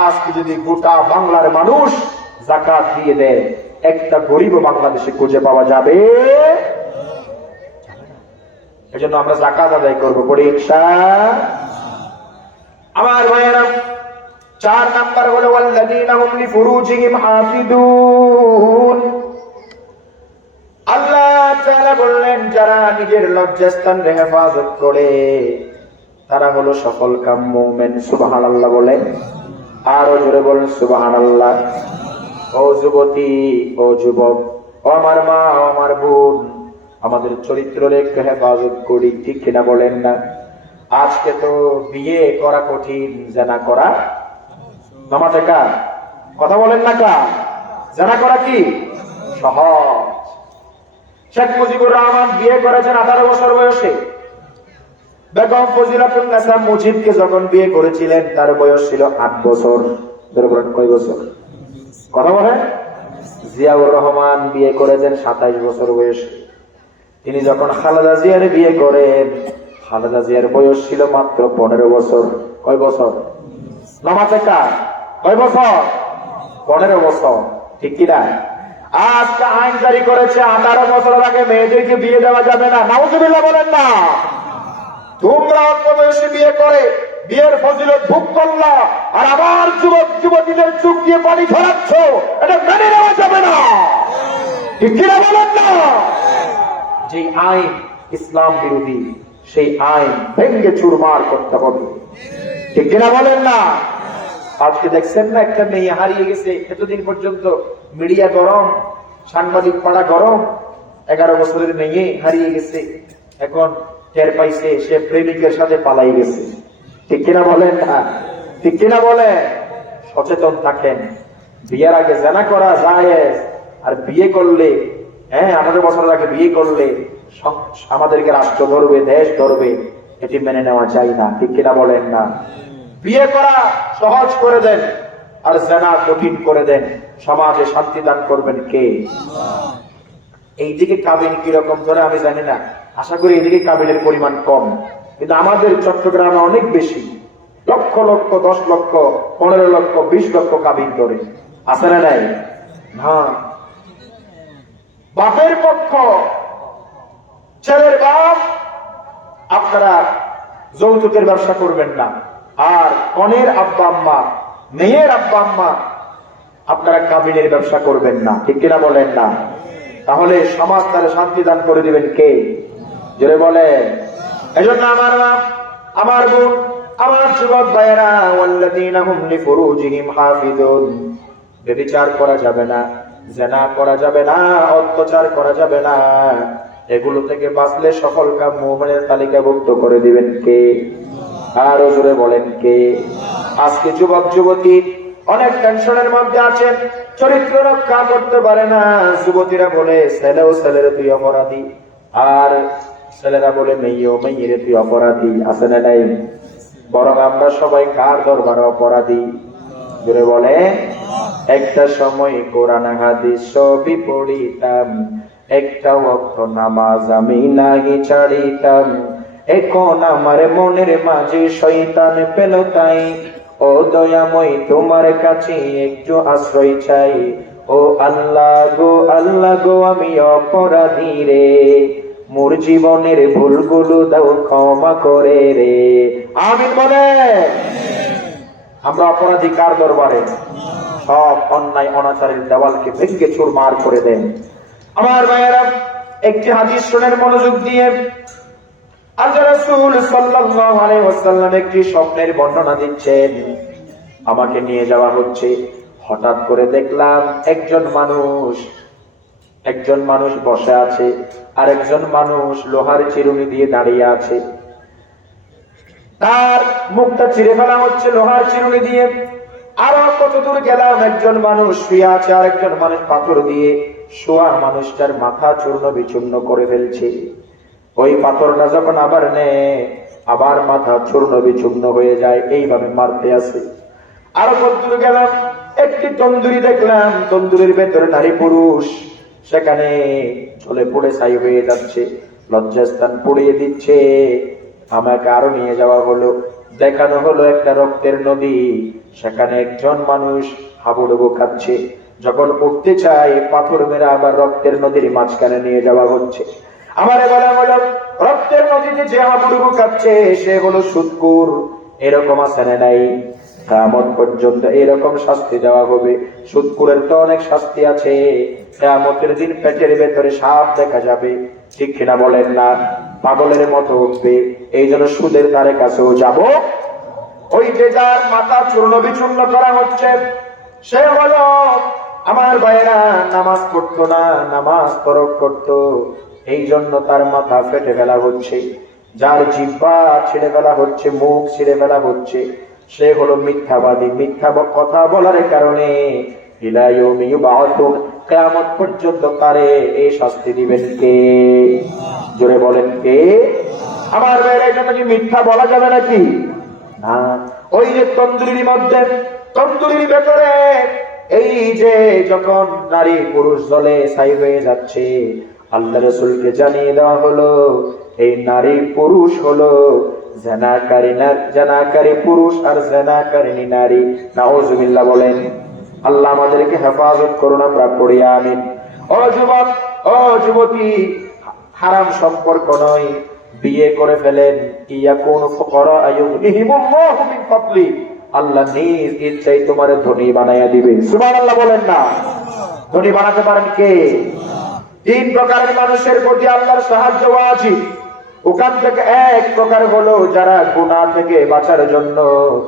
আজকে যদি গোটা বাংলার মানুষ যাকাত দিয়ে দেয়, একটা গরিব বাংলাদেশে খুঁজে পাওয়া যাবে? এজন্য আমরা যাকাত আদায় করবো, পড়ি ইনশাআল্লাহ। আমার ভাইয়েরা, 4 নাম্বার হলো ওয়াল্লাযীনা হুম লিফুরুজিহিম হাফিজুন। আল্লাহ তাআলা বললেন যারা নিজের লজ্জাস্থান হেফাজত করে তারা হলো সফলকাম মুমিন। সুবহানাল্লাহ বলেন। আরো জোরে বলেন সুবহানাল্লাহ। ও যুবতী, ও যুবক, ও আমার মা, ও আমার বোন, আমাদের চরিত্রের একটু হেফাজত করি, ঠিক কিনা বলেন না? আজকে তো বিয়ে করা কঠিন, জানা করা নামাজে কার? কথা বলেন না কা? জানা করা কি সহজ? শেখ মুজিবুর রহমান বিয়ে করেছেন 18 বছর বয়সে। বেগম ফজিলাতুন্নেসা মুজিবকে যখন বিয়ে করেছিলেন তার বয়স ছিল 8 বছর। কয় বছর? কথা বলেন। জিয়াউর রহমান বিয়ে করেছেন 27 বছর বয়সে। তিনি যখন খালেদা জিয়ার বিয়ে করেন, খালেদা জিয়ার বয়স ছিল মাত্র 15 বছর। কয় বছর? নামাজে কার? কয় বছর? 15 বছর, ঠিক কিনা? আজকে আইন জারি করেছে 18 বছরের আগে মেয়েদেরকে বিয়ে দেওয়া যাবে না। নাউজুবিল্লাহ বলেন না। তোমরা অল্প বয়সে বিয়ে করে বিয়ের ফজিলত ভোগ করলা, আর আবার যুবক যুবতীদের চোখ দিয়ে পানি ধরাচ্ছ, এটা মেনে নেওয়া যাবে না, ঠিক কিনা বলেন না? যে আইন ইসলাম বিরোধী সেই আইন ভেঙ্গে চুরমার করতে হবে, ঠিক কিনা বলেন না? আজকে দেখছেন না, একটা মেয়ে হারিয়ে গেছে। এতদিন পর্যন্ত মিডিয়া গরম, সাংবাদিক পাড়া গরম, 11 বছরের মেয়ে হারিয়ে গেছে। এখন টের পাইছে সে প্রেমিকের সাথে পালাই গেছে, ঠিক কিনা বলেন না? ঠিক কিনা বলে? সচেতন থাকেন। বিয়ের আগে জানা করা যায়, আর বিয়ে করলে 18 বছরের আগে বিয়ে করলে আমাদেরকে রাষ্ট্র ধরবে, দেশ ধরবে, এটি মেনে নেওয়া যায় না, ঠিক কিনা বলেন না? বিয়ে করা সহজ করে দেন আর জানা কঠিন করে দেন। সমাজে শান্তি দান করবেন কে? এইদিকে কাবিল কিরকম ধরে আমি জানি না, আশা করি এদিকে কাবিলের পরিমাণ কম, কিন্তু আমাদের চট্টগ্রামে অনেক বেশি। লক্ষ লক্ষ, 10 লক্ষ, 15 লক্ষ, 20 লক্ষ কাবিল ধরে। আছে না নাই? হ্যাঁ। বাপের পক্ষ, ছেলের বাপ, আপনারা যৌতুকের ব্যবসা করবেন না। আর কনের আব্বা আম্মা, মেয়ের আব্বা আম্মা, আপনারা কাবিলের ব্যবসা করবেন না, ঠিক কিনা বলেন না? তাহলে সমাজ তারা শান্তি দান করে দিবেন কে? জোরে বলে। এজন্য আমার মা, আমার বোন, আমার যুবক ভাইয়েরা, ওয়াল্লাযীনা হুম লিফুরুজিহিম হাফিজুন। ব্যভিচার করা যাবে না, জিনা করা যাবে না, অত্যাচার করা যাবে না। এগুলো থেকে বাঁচলে সফলকাম মুমিনের তালিকাভুক্ত করে দিবেন কে? আরো জোরে বলেন কে? আজকে যুবক যুবতী অনেক টেনশনের মধ্যে আছেন, চরিত্র রক্ষা করতে পারে না। যুবতীরা বলে ছেলেও ছেলের তুই অপরাধী, আর ছেলেরা বলে মেয়েও মেয়ের তুই অপরাধী। আছে না নাই? বরং আমরা সবাই কার দরবারে অপরাধী? জোরে বলে। একটা সময় কোরআন হাদিস সবই পড়িতাম, একটা ওয়াক্ত নামাজ আমি নাহি ছাড়িতাম। এখন আমার মনের মাঝে শয়তান পেল তাই, ও দয়াময় তোমার কাছে একটু আশ্রয় চাই। ও আল্লাহ গো আমি অপরাধী রে, মোর জীবনের ভুলগুলো দাও ক্ষমা করে রে। আমিন বলে। আমরা অপরাধী কার দরবারে? সব অন্যায় অনাচারের দেওয়ালকে ভেঙে চুরমার করে দেন। আমার ভাইয়েরা, একটি হাদিস শোনেন মনোযোগ দিয়ে। আল্লাহ রাসূল সাল্লাল্লাহু আলাইহি ওয়াসাল্লাম একটি স্বপ্নের বর্ণনা দিচ্ছেন। আমাকে নিয়ে যাওয়া হচ্ছে, হঠাৎ করে দেখলাম একজন মানুষ বসে আছে, আর একজন মানুষ লোহার চিরুনি দিয়ে দাঁড়িয়ে আছে। তার মুখটা চিরে ফেলা হচ্ছে লোহার চিরুনি দিয়ে। আরো কত দূর গেলাম, একজন মানুষ শুয়ে আছে, আর একজন মানুষ পাথর দিয়ে শোয়া মানুষটার মাথা চূর্ণ বিচূর্ণ করে ফেলছে। ওই পাথরটা যখন আবার নেয়, আবার মাথা চূর্ণ বিচূর্ণ হয়ে যায়, এইভাবে মারতে আছে। আরো কত দূর গেলাম, একটি তন্দুরি দেখলাম, তন্দুরির ভেতরে নারী পুরুষ, সেখানে ঝলে পড়ে ছাই হয়ে যাচ্ছে, লজ্জাস্থান পুড়িয়ে দিচ্ছে। আমাকে আরো নিয়ে যাওয়া হলো, দেখানো হলো একটা রক্তের নদী, সেখানে একজন মানুষ হাবুডুবু খাচ্ছে। যখন উঠতে চায়, পাথর মেরে আবার রক্তের নদীর মাঝখানে নিয়ে যাওয়া হচ্ছে। আমার বলা হলো, রক্তের নদীতে যে হাবুডুবু খাচ্ছে সে হলো সুদকুর। এরকম আছে না নাই? কিয়ামত পর্যন্ত এরকম শাস্তি দেওয়া হবে। সুদকুরের তো অনেক শাস্তি আছে। কিয়ামতের দিন পেটের ভেতরে সাপ দেখা যাবে, ঠিক কিনা বলেন না? পাগলের মতো উঠবে। এই জন্য সুদের ধারে কাছেও যাব। ওই যে যার মাথা চূর্ণ বিচূর্ণ করা হচ্ছে, সে হলো আমার ভাইয়েরা নামাজ পড়তো না, নামাজ তরক করতো, এই জন্য তার মাথা ফেটে ফেলা হচ্ছে। যার জিহ্বা ছিঁড়ে ফেলা হচ্ছে, মুখ ছিঁড়ে ফেলা হচ্ছে, সে হলো মিথ্যাবাদী। মিথ্যা কথা বলার কারণে ইলা ইয়াউমি ইউবআসুন, কিয়ামত পর্যন্ত তারে এই শাস্তি দিবেন কে? জোরে বলেন কে? আমার ভাইয়েরা, এটা নাকি মিথ্যা বলা যাবে নাকি? না। ওই যে তন্দুরির মধ্যে, তন্দুরির ভেতরে এই যে যখন নারী পুরুষ জলে ছাই হয়ে যাচ্ছে, আল্লাহ রাসূলকে জানিয়ে দেওয়া হলো এই নারী পুরুষ হলো জানাকারী পুরুষ আর জানাকারিনী নারী। নাউজুবিল্লাহ বলেন। আল্লাহ আমাদেরকে হেফাজত করুন, আমরা পড়ি আমিন। ও যুবক, ও যুবতী, হারাম সম্পর্ক নয়, বিয়ে করে ফেলেন। ইয়াকুনু ফুকারা আয়ুগনিহিমুল্লাহু মিন ফাদলি, আল্লাহ নিজ ইচ্ছায় তোমারে ধনী বানাইয়া দিবে। সুবহানাল্লাহ বলেন না? ধনী বানাতে পারেন কে? তিন প্রকারের মানুষের প্রতি আল্লাহর সাহায্য ওয়াজিব। ওখান থেকে এক প্রকার হলো যারা গুনাহ থেকে বাঁচার জন্য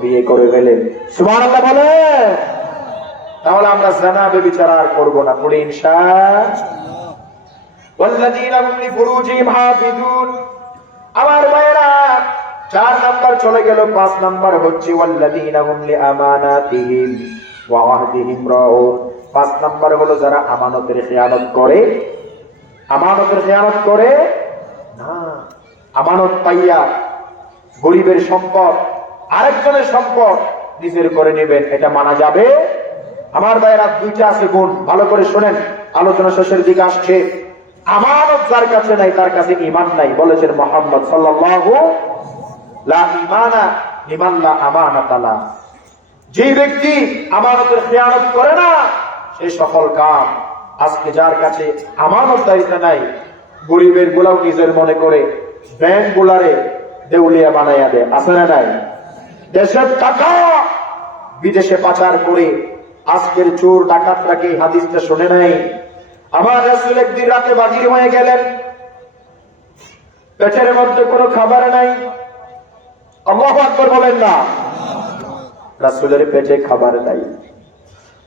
বিয়ে করে ফেলেন। সুবহানাল্লাহ বলেন। তাহলে আমরা জিনা ব্যভিচার আর করব না, পড়ি ইনশাআল্লাহ। ওয়াল্লাযীনা হুম লিফুরুজিহিম হাফিজুন। আমার ভাইরা, 4 নাম্বার চলে গেল, 5 নাম্বার হচ্ছে ওয়াল্লাযীনা হুম লিআমানাতিহিম ওয়া আহদিহিম রাউন। 5 নাম্বার হলো যারা আমানতের খেয়ানত করে। আমানতের খেয়ানত করে না। আমানত পাইয়া গরিবের সম্পদ, আরেকজনের সম্পদ নিজের করে নেবেন, এটা মানা যাবে? আমার ভাইয়েরা, 2টা আছে গুণ, ভালো করে শোনেন, আলোচনা শেষের দিকে আসছে। আমানত যার কাছে নাই তার কাছে ঈমান নাই, বলেছেন মুহাম্মদ সাল্লাল্লাহু লা ঈমানা লিমান লা আমানাতা লা। যে ব্যক্তি আমানতের খেয়ানত করে না সে সফল কাম। আজকে যার কাছে আমানত দায়িত্ব নাই, গরিবের গুলাও নিজের মনে করে ব্যাংক গুলারে দেউলিয়া বানাইয়া দেয়, আছে না নাই? দেশের টাকা বিদেশে পাচার করে আজকের চোর ডাকাতরাকে হাদিসটা শুনে নাই। আমার রাসূল একদিন রাতে বাহির হয়ে গেলেন, পেটের মধ্যে কোনো খাবার নাই। আল্লাহু আকবার বলেন না? রাসূলের পেটে খাবার নাই।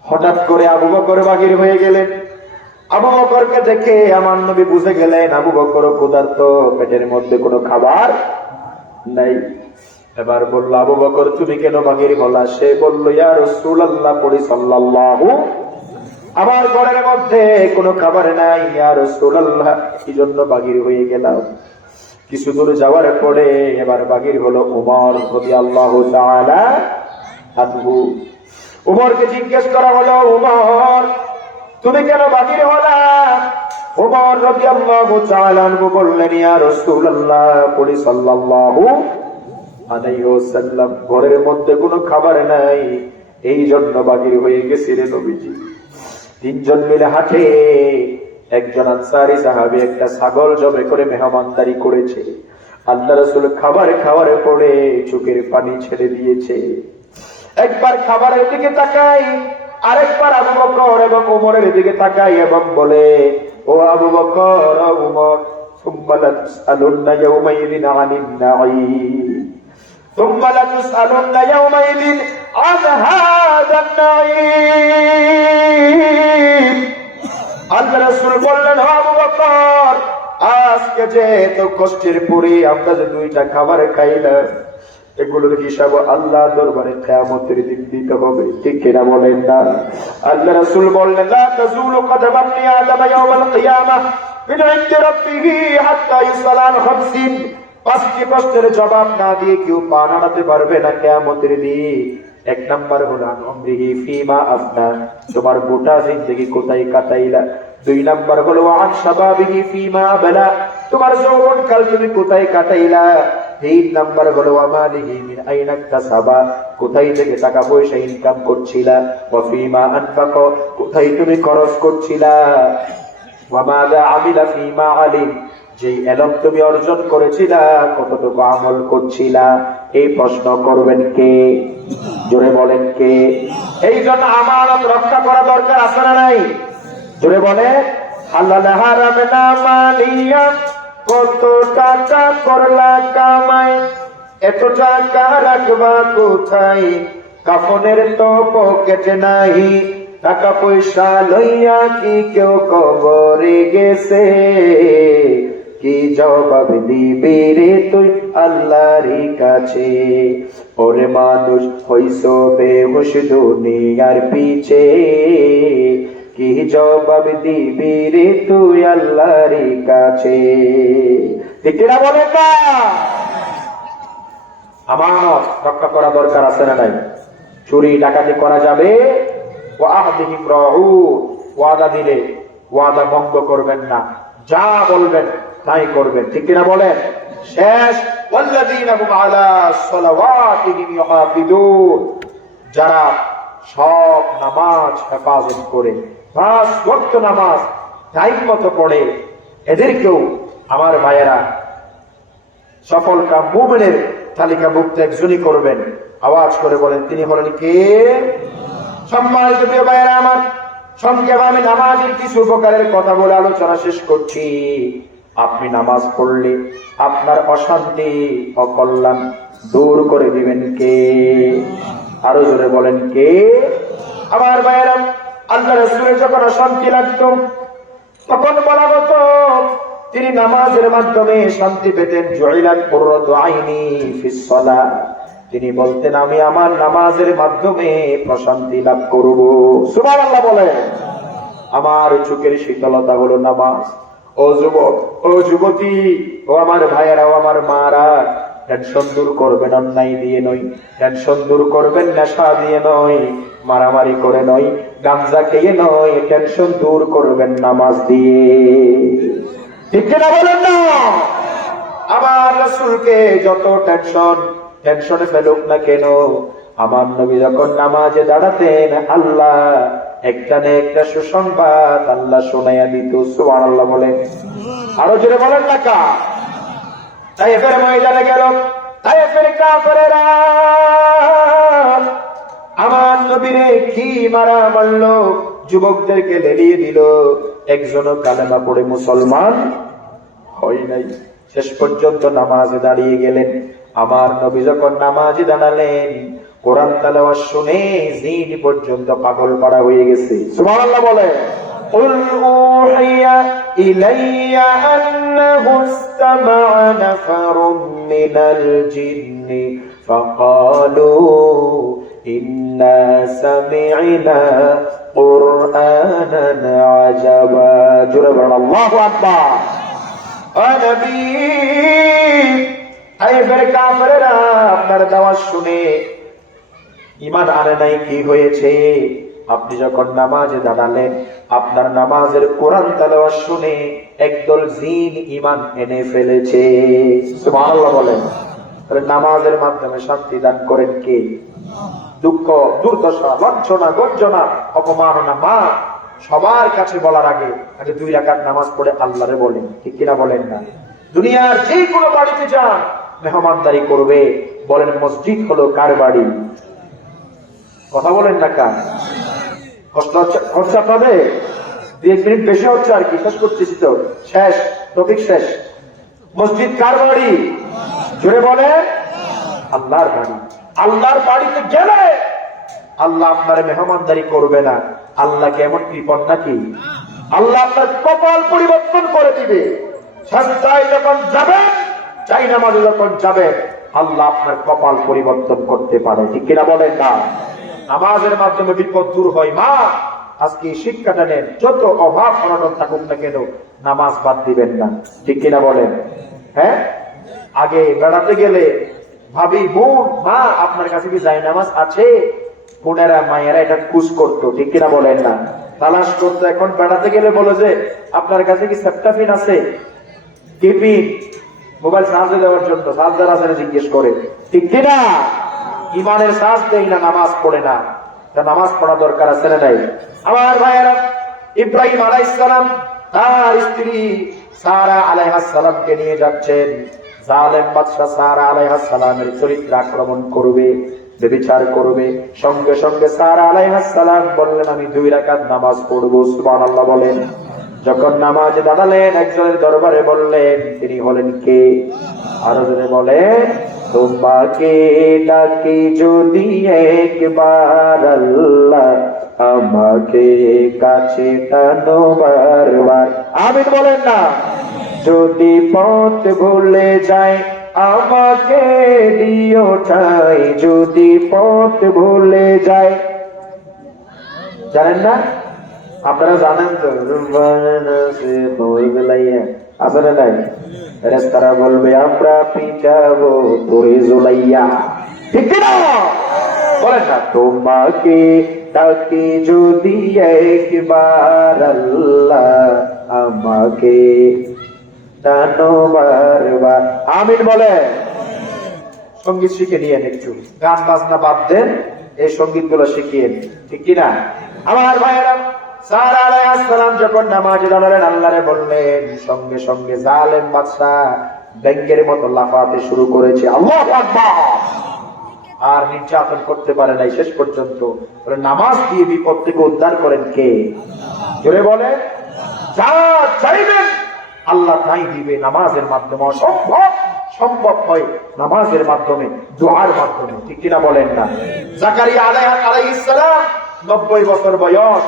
হঠাৎ করে আবু বকর বাহির হয়ে গেলেন। আবু বকরকে দেখে আমার নবী বুঝে গেলেন আবু বকর ক্ষুধার্ত, পেটের মধ্যে কোনো খাবার নাই। এবার বলল, আবু বকর তুমি কেন বাহির হলা? সে বলল, ইয়া রাসূলুল্লাহ পড়ি সাল্লাল্লাহু, আমার ঘরের মধ্যে কোনো খাবার নাই ইয়া রাসূলুল্লাহ, এই জন্য বাহির হয়ে গেলাম। কিছু দূর যাওয়ার পরে এবার বাহির হলো ওমর রাদিয়াল্লাহু তাআলা আনহু। উমরকে জিজ্ঞেস করা হলো, উমর তুমি কেন বাহির হলা? উমর রাদিয়াল্লাহু তাআলা আনহু বললেন, ইয়া রাসূলুল্লাহ সাল্লাল্লাহু আলাইহি ওয়াসাল্লাম, ঘরের মধ্যে কোনো খাবার নাই, এই জন্য বাহির হয়ে গেছি রে নবীজি। তিনজন মিলে হাটে একজন আনসারী সাহাবী একটা ছাগল জবে করে মেহমানদারি করেছে। আল্লাহ রাসূল খাবার খাওয়ার পরে চোখের পানি ছেড়ে দিয়েছে। একবার খাবারের দিকে তাকাই, আরেকবার আবু বকর এবং ওমরের দিকে তাকাই এবং বলে, ও আবু বকর ও ওমর, সুম্মা লাতুসআলুন্না ইয়াওমাইযিন আনিন নাঈম, সুম্মা লাতুসআলুন্না ইয়াওমাইযিন আন হাযান নাঈম। আল্লাহ রাসূল বললেন, ও আবু বকর, আজকে যে এত কষ্টের পরে আমরা যে দুইটা খাবার খাইলাম, এগুলোর হিসাব আল্লাহ দরবারে কিয়ামতের দিন দিতে হবে, ঠিক কিনা বলেন না? আল্লাহ রাসূল বললেন, লা তাযুলু কদমা ইবনি আদম ইয়াওমাল কিয়ামাহ মিন ইনদি রাব্বিহি হাত্তা ইসআলান 50। পাঁচটি প্রশ্নের জবাব না দিয়ে কেউ পা নাড়াতে পারবে না কিয়ামতের দিন। এক নাম্বার হলো আমরিহি ফিমা আফনা, তোমার গোটা জিন্দেগি কোথায় কাটাইলা। দুই নাম্বার হলো আন শাবাবিহি ফিমা বালা, তোমার যৌবনকাল তুমি কোথায় কাটাইলা। তিন নাম্বার হলো আমালিহি মিন আইনা কাসাবা, কোথায় থেকে টাকা পয়সা ইনকাম করছিলা। ওয়া ফিমা আনফাকা, কোথায় তুমি খরচ করছিলা। ওয়া মাযা আমিলা ফিমা আলিম, যে এলম তুমি অর্জন করেছিলা কতটুকু আমল করছিলা। এই প্রশ্ন করবেন কে? জোরে বলেন কে? এই জন্য আমানত রক্ষা করা দরকার আছে না নাই? জোরে বলে। হালাল হারাম না মানিয়া কত টাকা করলা কামাই, এত টাকা রাখবা কোথায়, কাফনের তো পকেটে নাই, টাকা পয়সা লইয়া কি কেউ কবরে গেছে, কি জবাব দিবি রে তুই আল্লাহর কাছে। ওরে মানুষ হইছ বেহুশ দুনিয়ার পিছে, কি জবাব দিবি রে তুই আল্লাহর কাছে। ঠিক কিনা বলেন না? আমানত রক্ষা করা দরকার আছে না নাই? চুরি ডাকাতি করা যাবে। ওয়াহদিহিম রাউন, ওয়াদা দিলে ওয়াদা ভঙ্গ করবেন না, যা বলবেন তাই করবেন, ঠিক কিনা বলেন? শেষ, ওয়াল্লাযীনা হুম আলা সালাওয়াতিহিম ইউহাফিজুন, যারা সব নামাজ হেফাজত করে, পাঁচ ওয়াক্ত নামাজ টাইম মতো পড়ে, এদেরকেও আমার ভাইয়েরা সফলকাম মুমিনের তালিকাভুক্ত একজনই করবেন। আওয়াজ করে বলেন, তিনি হলেন কে? সম্মানিত প্রিয় ভাইয়েরা আমার, সংক্ষেপে আমি নামাজের কিছু উপকারের কথা বলে আলোচনা শেষ করছি। আপনি নামাজ পড়লে আপনার অশান্তি অকল্যাণ দূর করে দিবেন কে? আরো জোরে বলেন কে? আমার ভাইয়েরা, আল্লাহ রাসূলের যখন অশান্তি লাগতো তখন বলা হতো তিনি নামাজের মাধ্যমে শান্তি পেতেন। জুইলাত কুররাতু আইনি ফিস সালাহ, তিনি বলতেন আমি আমার নামাজের মাধ্যমে প্রশান্তি লাভ করব। সুবহানাল্লাহ বলেন। আমার চোখের শীতলতা হলো নামাজ। ও যুবক, ও যুবতী, ও আমার ভাইয়েরা, ও আমার মারা, টেনশন দূর করবেন অন্যায় দিয়ে নয়, টেনশন দূর করবেন নেশা দিয়ে নয়, মারামারি করে নয়, গাঁজা খেয়ে নয়, টেনশন দূর করবেন নামাজ দিয়ে। ঠিক কিনা বলেন না? আমার রাসূলকে যত টেনশনে ফেলুক না কেন, আমার নবী যখন নামাজে দাঁড়াতেন আল্লাহ একটা না একটা সুসংবাদ আল্লাহ শোনাইয়া দিত। সুবহানাল্লাহ বলেন। আরো জোরে বলেন না কা? তায়েফের ময়দানে গেল, তায়েফের কাফেরেরা আমার নবীরে কি মারা মারলো, যুবকদেরকে লেলিয়ে দিল, একজনও কালেমা পড়ে মুসলমান হয় নাই। শেষ পর্যন্ত নামাজে দাঁড়িয়ে গেলেন। আমার নবী যখন নামাজে দাঁড়ালেন, কোরআন তেলাওয়াত শুনে জিন পর্যন্ত পাগল পাড়া হয়ে গেছে। সুবহানাল্লাহ বলে। قل أوحي إلي أنه استمع نفر من الجن فقالوا إنا سمعنا قرآنا عجبا। جربنا الله أكبر। নবী, তায়েফের কাফেররা আপনার দাওয়াত শুনে ইমান আনে নাই, কি হয়েছে? আপনি যখন নামাজে দাঁড়ালেন, আপনার নামাজের কোরআন তেলাওয়াত শুনে একদল জিন ইমান এনে ফেলেছে। সুবহানাল্লাহ বলেন। তাহলে নামাজের মাধ্যমে শান্তি দান করেন কে? দুঃখ, দুর্দশা, লাঞ্ছনা, গঞ্জনা, অপমাননা মা সবার কাছে বলার আগে 2 রাকাত নামাজ পড়ে আল্লাহরে বলেন, ঠিক কিনা বলেন না? দুনিয়ার যে কোনো বাড়িতে যান, মেহমানদারি করবে, বলেন মসজিদ হলো কার বাড়ি? কথা বলেন না কার? কষ্ট হচ্ছে আপনাদের? 2 মিনিট বেশি হচ্ছে আর কি, শেষ করতেছি তো, শেষ, টপিক শেষ। মসজিদ কার বাড়ি? জোরে বলে, আল্লাহর বাড়ি। আল্লাহর বাড়িতে গেলে আল্লাহ আপনার মেহমানদারি করবে না। আল্লাহ কেমন কৃপণ নাকি? আল্লাহ আপনার কপাল পরিবর্তন করে দিবে। সন্ধ্যায় যখন যাবেন, চাই নামাজে যখন যাবেন, আল্লাহ আপনার কপাল পরিবর্তন করতে পারে, ঠিক কিনা বলেন না? নামাজের মাধ্যমে বিপদ দূর হয়। মা আজকে শিক্ষাটা নেন, যত অভাব অনটন থাকুক না কেন, নামাজ বাদ দিবেন না, ঠিক কিনা বলেন? হ্যাঁ, আগে বেড়াতে গেলে ভাবি, বোন, মা আপনার কাছে কি যায় নামাজ আছে? বোনেরা মায়েরা এটা খুঁজ করতো, ঠিক কিনা বলেন না? তালাশ করতো। এখন বেড়াতে গেলে বলে যে আপনার কাছে কি সেপ্টাফিন আছে, টিপিন, মোবাইল চার্জে দেওয়ার জন্য চার্জার আছে জিজ্ঞেস করে, ঠিক কিনা? ইমানের শ্বাস দেয় না, নামাজ পড়ে না। তা নামাজ পড়া দরকার আছে না নাই? আমার ভাইয়েরা, ইব্রাহিম আলাইহিস সালাম তার স্ত্রী সারা আলাইহিস সালামকে নিয়ে যাচ্ছেন। জালেম বাদশা সারা আলাইহিস সালামের চরিত্র আক্রমণ করবে, ব্যভিচার করবে। সঙ্গে সঙ্গে সারা আলাইহিস সালাম বললেন, আমি 2 রাকাত নামাজ পড়বো। সুবহানাল্লাহ বলেন। যখন নামাজে দাঁড়ালেন, একজনের দরবারে বললেন, তিনি হলেন কে? আরো জনে বলেন, তোমাকে ডাকি যদি একবার আল্লাহ, আমাকে কাছে টানো বারবার। আমিন বলেন না? যদি পথ ভুলে যায়, আমাকে দিও ঠাই, যদি পথ ভুলে যায়। জানেন না? আপনারা জানেন তো, আসলে নাই রেস্তারা বলবে, আমরা পিটাবো তোরে জুলাইয়া, ঠিক না? বলেন না, তোমাকে ডাকি যদি একবার আল্লাহ, আমাকে টানো বারবার। আমিন বলে। সঙ্গীত শিখে নিয়েন, একটু গান বাজনা বাদ দেন, এই সঙ্গীত গুলো শিখিয়েন, ঠিক কিনা? আমার ভাইয়েরা, সারা আলাইহিস সালাম যখন নামাজে দাঁড়ালেন, আল্লাহরে বললেন, সঙ্গে সঙ্গে জালেম বাদশা ব্যাঙের মতো লাফাতে শুরু করেছে। আল্লাহু আকবার। আর নির্যাতন করতে পারে নাই শেষ পর্যন্ত। নামাজ দিয়ে বিপদ থেকে উদ্ধার করেন কে? জোরে বলে, যা চাইবেন আল্লাহ তাই দিবে। নামাজের মাধ্যমে সম্ভব হয়, নামাজের মাধ্যমে, দুআর মাধ্যমে, ঠিক কিনা বলেন না? জাকারিয়া আলাইহিস সালাম 90 বছর বয়স,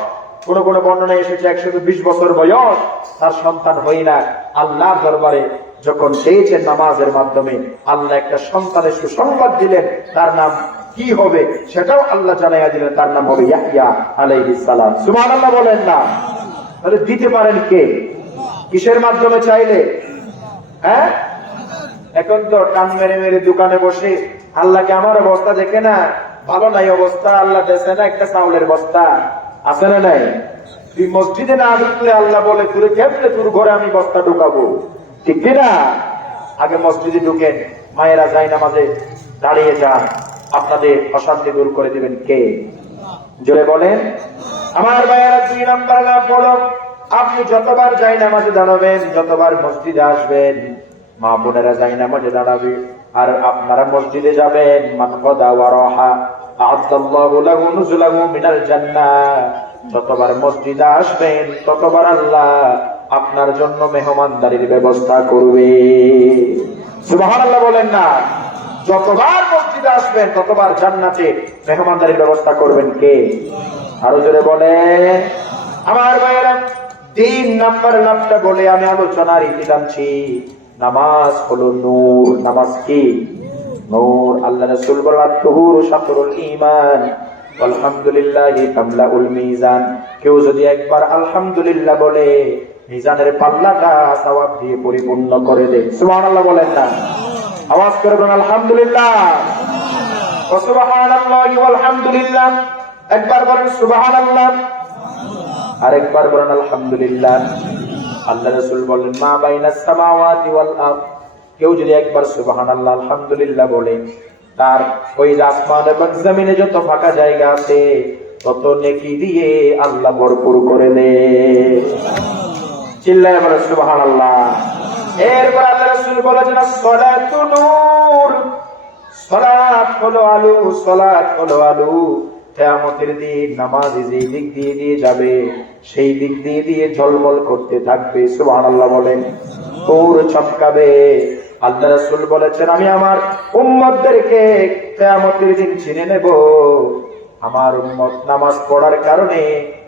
কোন কোন বর্ণনায় এসেছে 120 বছর বয়স, তার সন্তান হয় না। আল্লাহর দরবারে যখন চেয়েছেন নামাজের মাধ্যমে, আল্লাহ একটা সন্তানের সুসংবাদ দিলেন। তার নাম কি হবে সেটাও আল্লাহ জানাইয়া দিলেন, তার নাম হবে ইয়াহইয়া আলাইহিস সালাম। সুবহানাল্লাহ বলেন না? তাহলে দিতে পারেন কে? কিসের মাধ্যমে চাইলে? হ্যাঁ, এখন তো টান মেরে মেরে দোকানে বসে, আল্লাহকে আমার অবস্থা দেখে না, ভালো নাই অবস্থা, আল্লাহ দেশে না একটা চাউলের বস্তা, আছে না নাই? তুই মসজিদে না ঢুকলে আল্লাহ বলে, তুই কেমনে তোর ঘরে আমি বস্তা ঢুকাবো, ঠিক কিনা? আগে মসজিদে ঢুকেন, মায়েরা যায় নামাজে দাঁড়িয়ে যান, আপনাদের অশান্তি দূর করে দিবেন কে? জোরে বলেন। আমার ভাইয়েরা, 2 নাম্বার লাভ বলো, আপনি যতবার যাই নামাজে দাঁড়াবেন, যতবার মসজিদে আসবেন, মা বোনেরা যাই নামাজে দাঁড়াবে, আর আপনারা মসজিদে যাবেন, মান কাদা ওয়া রাহা আ'আদাল্লাহু লাহু নুজুলাহু মিনাল জান্নাহ। যতবার মসজিদে আসবেন, ততবার আল্লাহ আপনার জন্য মেহমানদারির ব্যবস্থা করবে। সুবহানাল্লাহ বলেন না? যতবার মসজিদে আসবেন, ততবার জান্নাতে মেহমানদারির ব্যবস্থা করবেন কে? আরো জোরে বলেন। আমার ভাইয়েরা, 3 নাম্বার লাভটা বলে আমি আলোচনার ইতি টানছি। নামাজ হলো নূর। নামাজ কি? নূর। আল্লাহ রাসূল বলেন, তুহুরু শাতরুল ঈমান, আলহামদুলিল্লাহি তামলাউল মিজান। কেউ যদি একবার আলহামদুলিল্লাহ বলে, মিজানের পাল্লাটা সওয়াব দিয়ে পরিপূর্ণ করে দেয়। সুবহানাল্লাহ বলেন না? আওয়াজ করে বলেন আলহামদুলিল্লাহ। সুবহানাল্লাহি ওয়াল হামদুলিল্লাহ। একবার বলেন সুবহানাল্লাহ, আরেকবার বলেন আলহামদুলিল্লাহ। আল্লাহ রাসূল বলেন মা বাইনাস সামাওয়াতি ওয়াল আরদ, কেউ যদি একবার সুবহানাল্লাহ আলহামদুলিল্লাহ বলে, তার ওই আসমান এবং জমিনে যত ফাঁকা জায়গা আছে তত নেকি দিয়ে আল্লাহ ভরপুর করে দেয়। চিল্লায় বলে সুবহানাল্লাহ। এরপর আল্লাহ রাসূল বলেছেন সালাতু নূর, সালাত হলো আলো, সালাত হলো আলো। কিয়ামতের দিন নামাজি যেই দিক দিয়ে দিয়ে যাবে সেই দিক দিয়ে দিয়ে ঝলমল করতে থাকবে। সুবহানাল্লাহ বলেন। নূর চমকাবে। আল্লাহ রাসূল বলেছেন আমি আমার উম্মতদেরকে কিয়ামতের দিন চিনে নেব। আমার উম্মত নামাজ পড়ার কারণে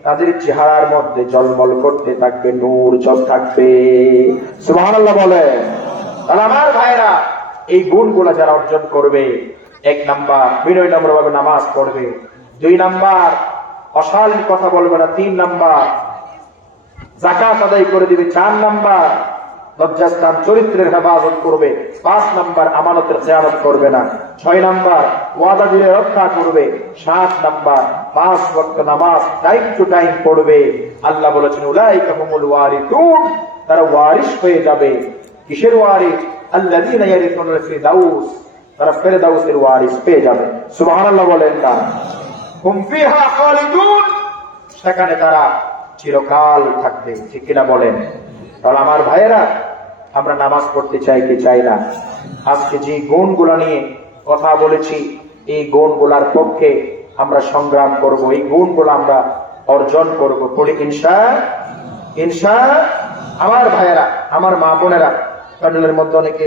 তাদের চেহারার মধ্যে ঝলমল করতে থাকবে, নূর চক থাকবে। সুবহানাল্লাহ বলেন। তাহলে আমার ভাইরা, এই গুণগুলো যারা অর্জন করবে, 1 নাম্বার বিনয় নম্র ভাবে নামাজ পড়বে, 2 নাম্বার অশালীন কথা বলবে না, 3 নাম্বার যাকাত আদায় করে দিবে, 4 নাম্বার লজ্জাস্থান চরিত্রের হেফাজত করবে, 5 নাম্বার আমানতের খেয়ানত করবে না, 6 নাম্বার ওয়াদা দিলে রক্ষা করবে, 7 নাম্বার 5 ওয়াক্ত নামাজ টাইম টু টাইম পড়বে। আল্লাহ বলেছেন উলাইকা হুমুল ওয়ারিসুন, তারা ওয়ারিস হয়ে যাবে। কিসের ওয়ারিস? আল্লাযীনা ইয়ারিসুনাল ফিরদাউস, তারা ফিরদাউসের ওয়ারিস পেয়ে যাবে। সুবহানাল্লাহ বলেন না। হুম ফিহা খালিদুন, সেখানে তারা চিরকাল থাকবে। ঠিক কিনা বলেন? তাহলে আমার ভাইয়েরা, আমরা নামাজ পড়তে চাই কি চাই না? আজকে যে গুণগুলা নিয়ে কথা বলেছি, এই গুণগুলার পক্ষে আমরা সংগ্রাম করব, এই গুণগুলো আমরা অর্জন করব। পড়ি ইনশা। আমার ভাইয়েরা, আমার মা বোনেরা, প্যানেলের মধ্যে অনেকে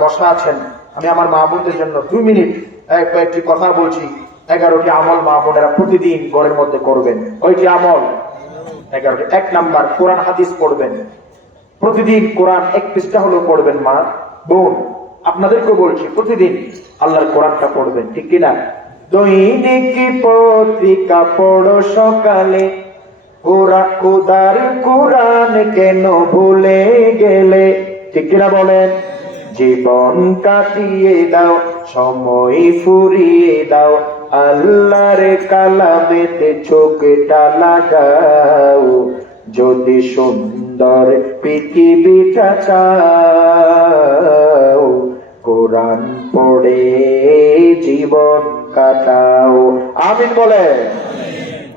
বসা আছেন, আমি আমার মা বোনদের জন্য 2 মিনিট কয়েকটি কথা বলছি। 11টি আমল মা বোনেরা প্রতিদিন ঘরের মধ্যে করবেন। ওইটি আমল 11টি। 1 নাম্বার কোরআন হাদিস পড়বেন। প্রতিদিন কোরআন 1 পৃষ্ঠা হলেও পড়বেন। মা বোন আপনাদেরকেও বলছি, প্রতিদিন আল্লাহর কোরআনটা পড়বেন। ঠিক কিনা? দৈনিক পত্রিকা পড়ো সকালে, খোদার কোরআন কেন ভুলে গেলে? ঠিক কিনা বলেন? জীবন কাটিয়ে দাও, সময় ফুরিয়ে দাও, আল্লাহর কালামেতে চোখটা লাগাও, যদি সুন্দর পৃথিবীটা চাও, কোরআন পড়ে জীবন কাটাও। আমিন বলে।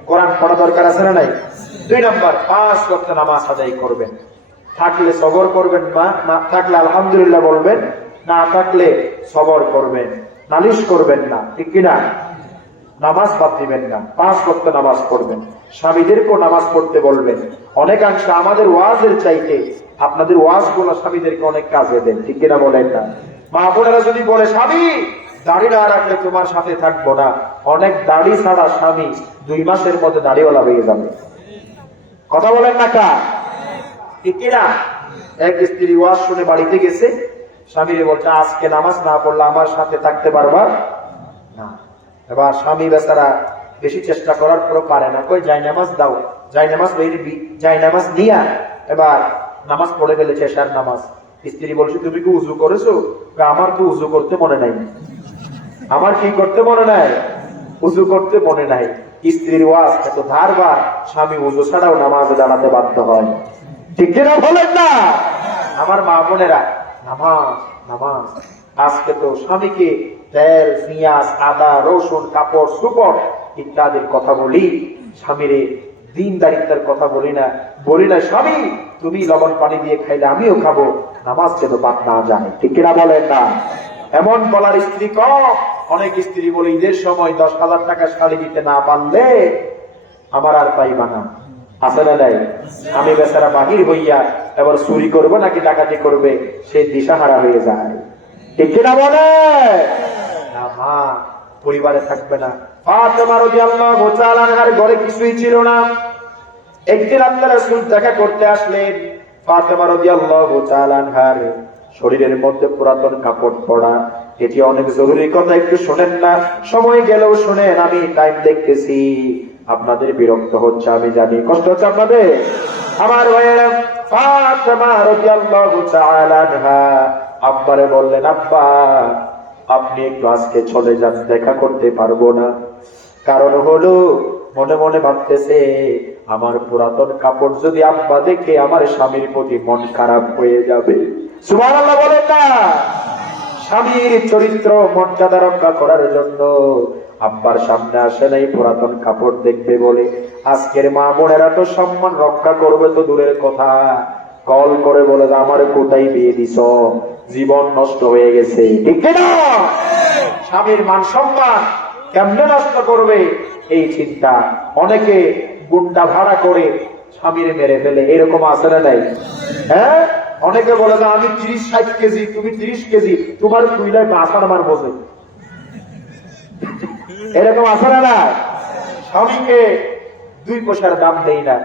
কোরআন পড়া দরকার আছে না নাই? 2 নাম্বার 5 ওয়াক্ত নামাজ আদায় করবেন। থাকলে সবর করবেন, না থাকলে আলহামদুলিল্লাহ বলবেন, না থাকলে সবর করবেন, নালিশ করবেন না। ঠিক কিনা? নামাজ বাদ দিবেন না, 5 ওয়াক্ত নামাজ পড়বেন। স্বামীদেরকেও নামাজ পড়তে বলবেন। অনেকাংশে আমাদের ওয়াজের চাইতে আপনাদের ওয়াজগুলো স্বামীদেরকে অনেক কাজে দেন। ঠিক কিনা বলেন না? মা বোনেরা যদি বলে স্বামী দাড়ি না রাখলে তোমার সাথে থাকবো না, অনেক দাড়ি ছাড়া স্বামী 2 মাসের মধ্যে দাড়িওয়ালা হয়ে যাবে। কথা বলেন না কা? ঠিক কিনা? এক স্ত্রী ওয়াজ শুনে বাড়িতে গেছে, স্বামীরে বলছে আজকে নামাজ না পড়লে আমার সাথে থাকতে পারবা না। এবার স্বামী বেচারা বেশি চেষ্টা করার পরও পারে না, কই যাই নামাজ দাও, যাই নামাজ নিয়া এবার নামাজ পড়ে ফেলেছে, এশার নামাজ। স্ত্রী বলছে তুমি কি উজু করেছো? আমার তো উজু করতে মনে নাই। আমার কি করতে মনে নাই? উজু করতে মনে নাই। স্ত্রীর ওয়াজ এত ধারবার, স্বামী উজু ছাড়াও নামাজে দাঁড়াতে বাধ্য হয়। ঠিক কিনা বলেন না? আমার মা বোনেরা, নামাজ নামাজ। আজকে তো স্বামীকে তেল, পেঁয়াজ, আদা, রসুন, কাপড়, সুপড় ইত্যাদির কথা বলি, স্বামীরে দিনদারিত্বের কথা বলি না। স্বামী তুমি লবণ পানি দিয়ে খাইলে আমিও খাবো, নামাজ যেন বাদ না যায়। ঠিক কিনা বলেন না? এমন বলার স্ত্রী কম। অনেক স্ত্রী বলে ঈদের সময় 10,000 টাকা শাড়ি দিতে না পারলে আমার আর পাইবা না। আছে না নাই? আমি বেচারা বাহির হইয়া এবার চুরি করবো নাকি ডাকাতি করবে, সে দিশাহারা হয়ে যায়। ঠিক কিনা বলে না? মা পরিবারে থাকবে না। ফাতেমা রাদিয়াল্লাহু তাআলা আনহার ঘরে কিছুই ছিল না। একদিন আল্লাহর রাসূল দেখা করতে আসলেন। ফাতেমা রাদিয়াল্লাহু তাআলা আনহার শরীরের মধ্যে পুরাতন কাপড় পরা। এটি অনেক জরুরি কথা, একটু শোনেন না? সময় গেলেও শোনেন, আমি টাইম দেখতেছি। আপনাদের বিরক্ত হচ্ছে আমি জানি, কষ্ট হচ্ছে আপনাদের। আমার ভাইয়েরা, ফাতেমা রাদিয়াল্লাহু তাআলা আনহা আব্বারে বললেন, আব্বা আপনি একটু আজকে চলে যান, দেখা করতে পারবো না। কারণ হলো মনে মনে ভাবতেছে, আমার পুরাতন কাপড় যদি আব্বা দেখে আমার স্বামীর প্রতি মন খারাপ হয়ে যাবে। সুবহানাল্লাহ বলেন না? স্বামীর চরিত্র মর্যাদা রক্ষা করার জন্য আব্বার সামনে আসে নাই পুরাতন কাপড় দেখবে বলে। আজকের মা বোনেরা তো সম্মান রক্ষা করবে তো দূরের কথা, কল করে বলে যে আমার কোথায় বিয়ে দিছ, জীবন নষ্ট হয়ে গেছে। ঠিক না? স্বামীর মান সম্মান কেমনে নষ্ট করবে এই চিন্তা। অনেকে গুন্ডা ভাড়া করে স্বামীর মেরে ফেলে, এরকম আছে না নাই? হ্যাঁ, অনেকে বলে যে আমি 30-60 কেজি, তুমি 30 কেজি, তোমার তুইলাই আসার আমার বোঝে, এরকম আছে না না? স্বামীকে 2 পয়সার দাম দেই না,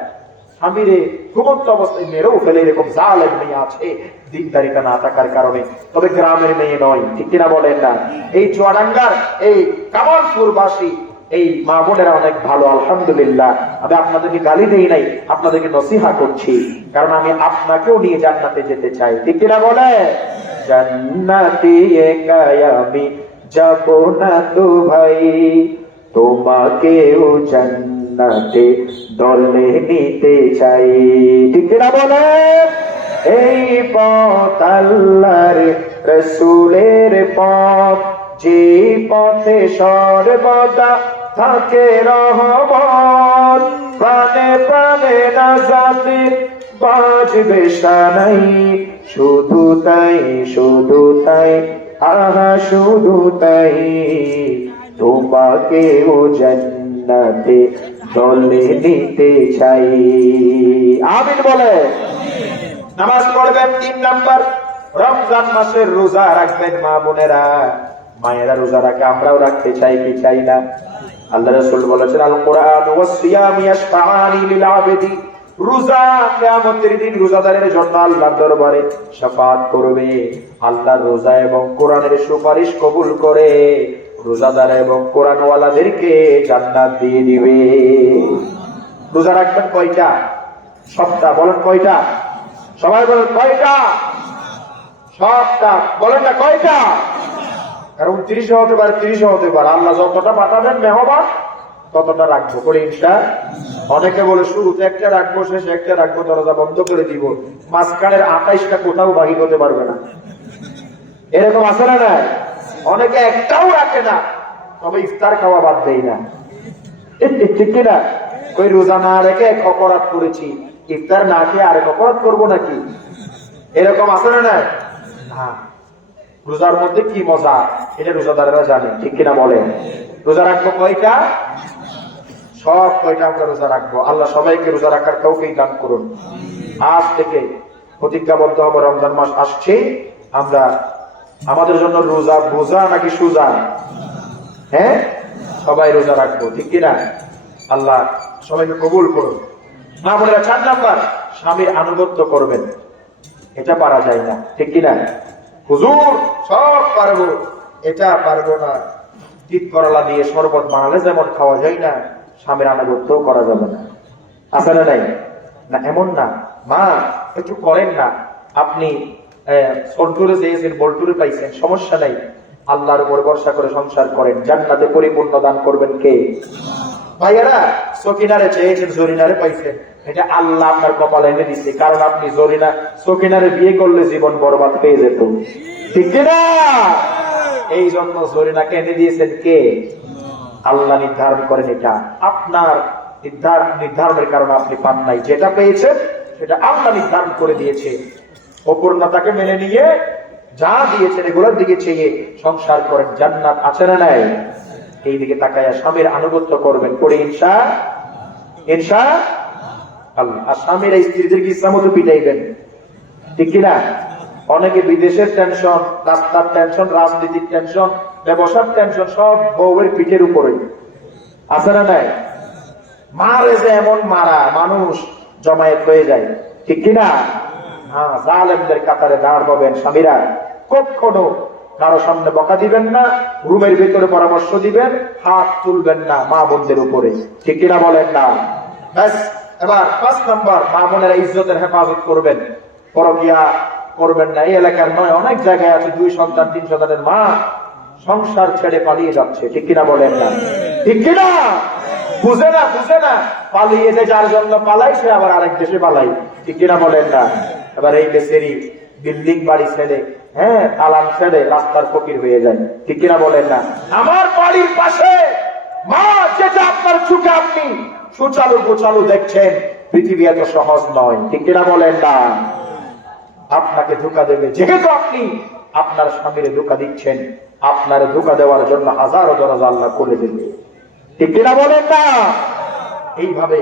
স্বামীরে ঘুমন্ত অবস্থায় মেরেও ফেলে, এরকম জালেম মেয়ে আছে দিনদারিতা না থাকার কারণে। তবে গ্রামের মেয়ে নয়, ঠিক কিনা বলেন না? এই চুয়াডাঙ্গার এই কামালপুরবাসী এই মা বোনেরা অনেক ভালো, আলহামদুলিল্লাহ। আমি আপনাদেরকে গালি দেই নাই, আপনাদেরকে নসিহা করছি, কারণ আমি আপনাকেও নিয়ে জান্নাতে যেতে চাই। ঠিক কিনা বলে? জান্নাতে একাই আমি যাব না তো ভাই, তোমাকেও জান্নাতে দলে নিতে চাই। ঠিক কিনা বলে? এই পথ আল্লাহর রাসূলের পথ, যে পথে সর্বদা থাকে রহমত, প্রাণে প্রাণে নাজাতে বাজবে সানাই। শুধু তাই, শুধু তাই, আহা শুধু তাই, তোমাকেও জান্নাতে দলে নিতে চাই। আমিন বলে। নামাজ পড়বেন 3 নাম্বার, রমজান মাসের রোজা রাখবেন মা বোনেরা। মায়েরা রোজা রাখে, আমরাও রাখতে চাই কি চাই না? আল্লাহ রাসূল বলেছেন, আল কোরআন ওয়াস সিয়াম ইয়াশফাআনি লিল আবদি, রোজা কিয়ামতের দিন রোজাদারের জন্য আল্লাহর দরবারে শাফাআত করবে। আল্লাহ রোজা এবং কোরআনের সুপারিশ কবুল করে রোজাদার এবং কোরআনওয়ালাদেরকে জান্নাত দিয়ে দিবে। রোজা রাখবেন কয়টা? সবটা। বলেন কয়টা? সবাই বলেন কয়টা? সবটা। বলেন না কয়টা? কারণ 30 হতে পারে, 30 হতে পারে, আল্লাহ যতটা পাঠাবেন মেহমান ততটা রাখবো করে ইনশাআল্লাহ। অনেকে বলে শুরুতে একটা রাখবো, শেষে একটা রাখবো, দরজা বন্ধ করে দিব, মাঝখানের 28টা কোথাও বাহির হতে পারবে না। এরকম আছে না? না, অনেকে একটাও রাখে না, তবে ইফতার খাওয়া বাদ দেয় না। ঠিক কিনা? কই রোজা না রেখে এক অপরাধ করেছি, ইফতার না খেয়ে আরেক অপরাধ করবো নাকি? এরকম আছে না? না, রোজার মধ্যে কি মজা এটা রোজাদারেরা জানে। ঠিক কিনা বলে? রোজা রাখবো কয়টা? সব কয়টা আমরা রোজা রাখবো। আল্লাহ সবাইকে রোজা রাখার তৌফিক দান করুন। আজ থেকে প্রতিজ্ঞাবদ্ধ হবো, রমজান মাস আসছে, আমরা আমাদের জন্য রোজা বোঝা নাকি সুজা? হ্যাঁ, সবাই রোজা রাখবো। ঠিক কিনা? আল্লাহ সবাইকে কবুল করুন। মা বোনেরা 4 নাম্বার, স্বামীর আনুগত্য করবেন। এটা পারা যায় না। ঠিক কিনা? হুজুর সব পারবো, এটা পারবো না। ঈদ করলা দিয়ে শরবত বানালে যেমন খাওয়া যায় না, স্বামীর আনুগত্য করা যাবে না। আছে না নাই? না, এমন না। মা একটু করেন না, আপনি সন্টুরে চেয়েছেন, বল্টুরে পাইছেন, সমস্যা নাই, আল্লাহর উপর ভরসা করে সংসার করেন, জান্নাতে পরিপূর্ণ দান করবেন কে? ভাইয়ারা সকিনারে চেয়েছেন, জরিনারে পাইছেন, এটা আল্লাহ আপনার কপালে এনে দিচ্ছে, কারণ আপনি জরিনা সকিনারে বিয়ে করলে জীবন বরবাদ হয়ে যেত। ঠিক কিনা? এই জন্য জরিনাকে এনে দিয়েছেন কে? আল্লাহ নির্ধারণ করেন। এটা আপনার নির্ধারণের কারণে আপনি পান নাই, যেটা পেয়েছেন সেটা আল্লাহ নির্ধারণ করে দিয়েছে। অপূর্ণতাকে মেনে নিয়ে যা দিয়েছেন এগুলোর দিকে চেয়ে সংসার করেন, জান্নাত আছে না নাই? এই দিকে তাকায়া স্বামীর আনুগত্য করবেন, পড়ে ইনশাআল্লাহ। আর স্বামীরা স্ত্রীদেরকে ইসলাম মতো পিটাইবেন। ঠিক কিনা? অনেকে বিদেশের টেনশন, রাস্তার টেনশন, রাজনীতির টেনশন, ব্যবসার টেনশন সব বউয়ের পিঠের উপরে। আছে না নাই? মারে যে এমন মারা, মানুষ জমায়েত হয়ে যায়। ঠিক কিনা? হ্যাঁ, জালেমদের কাতারে দাঁড় পাবেন স্বামীরা। কখনো কারো সামনে বকা দিবেন না, রুমের ভিতরে পরামর্শ দিবেন, হাত তুলবেন না মা বোনদের উপরে। ঠিক কিনা বলেন না? ব্যাস। এবার 5 নাম্বার, মা বোনেরা ইজ্জতের হেফাজত করবেন, পরকিয়া করবেন না। এই এলাকার নয়, অনেক জায়গায় আছে 2 সন্তান 3 সন্তানের মা সংসার ছেড়ে পালিয়ে যাচ্ছে, ঠিক কিনা বলেন না? ঠিক কিনা? বুঝে না পালিয়ে যে যার জন্য পালাই সে আবার আরেক দেশে পালাই, ঠিক কিনা বলেন না? এবার এই বেচারি বিল্ডিং বাড়ি ছেড়ে, হ্যাঁ, তালান ছেড়ে রাস্তার ফকির হয়ে যায়, ঠিক কিনা বলেন না? আমার বাড়ির পাশে মা, যেটা আপনার চোখে আপনি সুচালু গোচালু দেখছেন, পৃথিবী এত সহজ নয়, ঠিক কিনা বলেন না? আপনাকে ধোঁকা দেবে, যেহেতু আপনি আপনার স্বামীরে ধোঁকা দিচ্ছেন, আপনার ধোঁকা দেওয়ার জন্য হাজারো দরজা আল্লাহ খুলে দেবে, ঠিক কিনা বলেন না? এইভাবে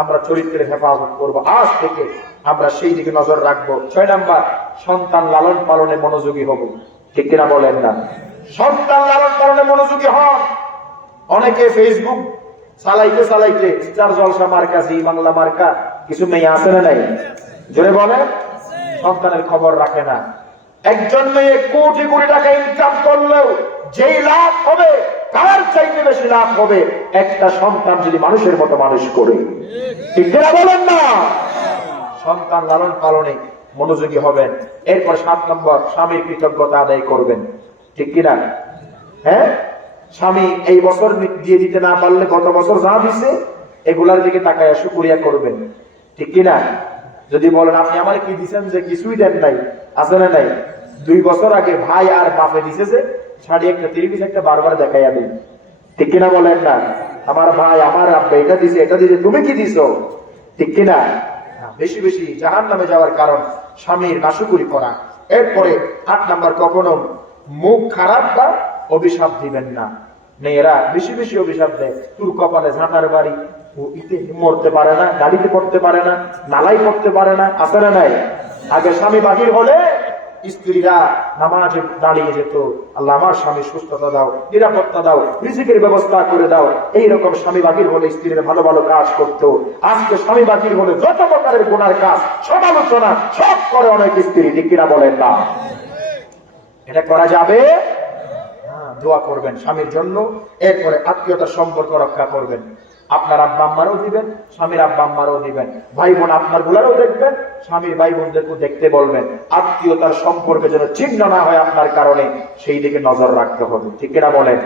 আমরা চরিত্রের হেফাজত করব। আজ থেকে আমরা সেই দিকে নজর রাখবো। 6 নাম্বার, সন্তান লালন পালনে মনোযোগী হব, ঠিক কিনা বলেন না? সন্তান লালন পালনে মনোযোগী হন। অনেকে ফেসবুক চালাইতে স্টার জলসা মার্কা, জি বাংলা মার্কা কিছু মেয়ে আছে না নাই? জোরে বলেন। সন্তানের খবর রাখে না। একজন মেয়ে কোটি কোটি টাকা ইনকাম করলেও যেই লাভ হবে তার চাইতে বেশি লাভ হবে একটা সন্তান যদি মানুষের মতো মানুষ করে, ঠিক কিনা বলেন না? সন্তান লালন পালনে মনোযোগী হবেন। এরপর 7 নম্বর, স্বামীর কৃতজ্ঞতা আদায় করবেন, ঠিক কিনা? হ্যাঁ, স্বামী এই বছর দিয়ে দিতে না পারলে গত বছর যা দিছে এগুলার দিকে তাকায় শুকরিয়া করবেন, ঠিক কিনা? যদি বলেন আপনি আমার কি দিচ্ছেন যে কিছুই দেন নাই, আছে না নাই? 2 বছর আগে ভাই আর বাপে দিছে যে শাড়ি একটা 30 একটা বারবার দেখাইয়া দিন, ঠিক কিনা বলেন না? আমার ভাই আমার আব্বা এটা দিছে তুমি কি দিছো, ঠিক কিনা? বেশি বেশি জাহান্নামে যাওয়ার কারণ স্বামীর নাশুকুরি করা। এরপরে 8 নাম্বার, কখনো মুখ খারাপ বা অভিশাপ দিবেন না। মেয়েরা বেশি বেশি অভিশাপ দেয়, তোর কপালে ঝাঁটার বাড়ি, মরতে পারে না, গাড়িতে পড়তে পারে না, নালাই পড়তে পারে না, আছে না নাই? আগে স্বামী বাহির হলে স্ত্রীরা নামাজে দাঁড়িয়ে যেত, আল্লাহ আমার স্বামী সুস্থতা দাও, নিরাপত্তা দাও, রিজিকের ব্যবস্থা করে দাও। এইরকম স্বামী বাহির হলে স্ত্রীরা ভালো ভালো কাজ করতো। আজকে স্বামী বাহির হলে যত প্রকারের গুনার কাজ, সমালোচনা সব করে অনেক স্ত্রী, ঠিক কিনা বলেন না? এটা করা যাবে? দোয়া করবেন স্বামীর জন্য। এরপরে আত্মীয়তার সম্পর্ক রক্ষা করবেন। আপনার আব্বা আম্মারও দিবেন, স্বামীর আব্বা আম্মারও দিবেন, ভাই বোন আপনার গুলারও দেখবেন, স্বামীর ভাই বোনদেরকে দেখতে বলবেন। আত্মীয়তার সম্পর্কে যেন ছিন্ন না হয় আপনার কারণে, সেই দিকে নজর রাখতে হবে, ঠিক কিনা বলেন?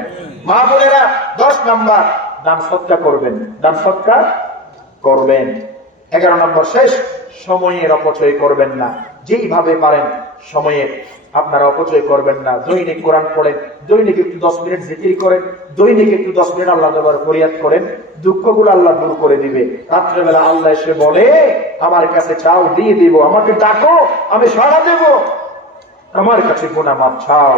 মা বোনেরা, 10 নাম্বার, দান সৎকার করবেন, দান সৎকার করবেন। 11 নম্বর শেষ, সময়ের অপচয় করবেন না। যেইভাবে পারেন সময়ের আপনারা অপচয় করবেন না। দৈনিক কোরআন পড়েন, দৈনিক একটু 10 মিনিট জিকির করেন, দৈনিক একটু 10 মিনিট আল্লাহ দরবারে ফরিয়াদ করেন, দুঃখগুলো আল্লাহ দূর করে দিবে। রাত্রেবেলা আল্লাহ এসে বলে, আমার কাছে চাও দিয়ে দিব, আমাকে ডাকো আমি সাড়া দেব, আমার কাছে গুনাহ মাফ চাও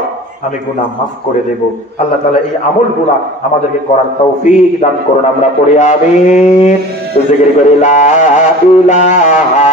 আমি গুনাহ মাফ করে দেব। আল্লাহ তাআলা এই আমলগুলা আমাদেরকে করার তৌফিক দান করুন। আমরা পড়ি আমিন। জিকির করি লা ইলাহা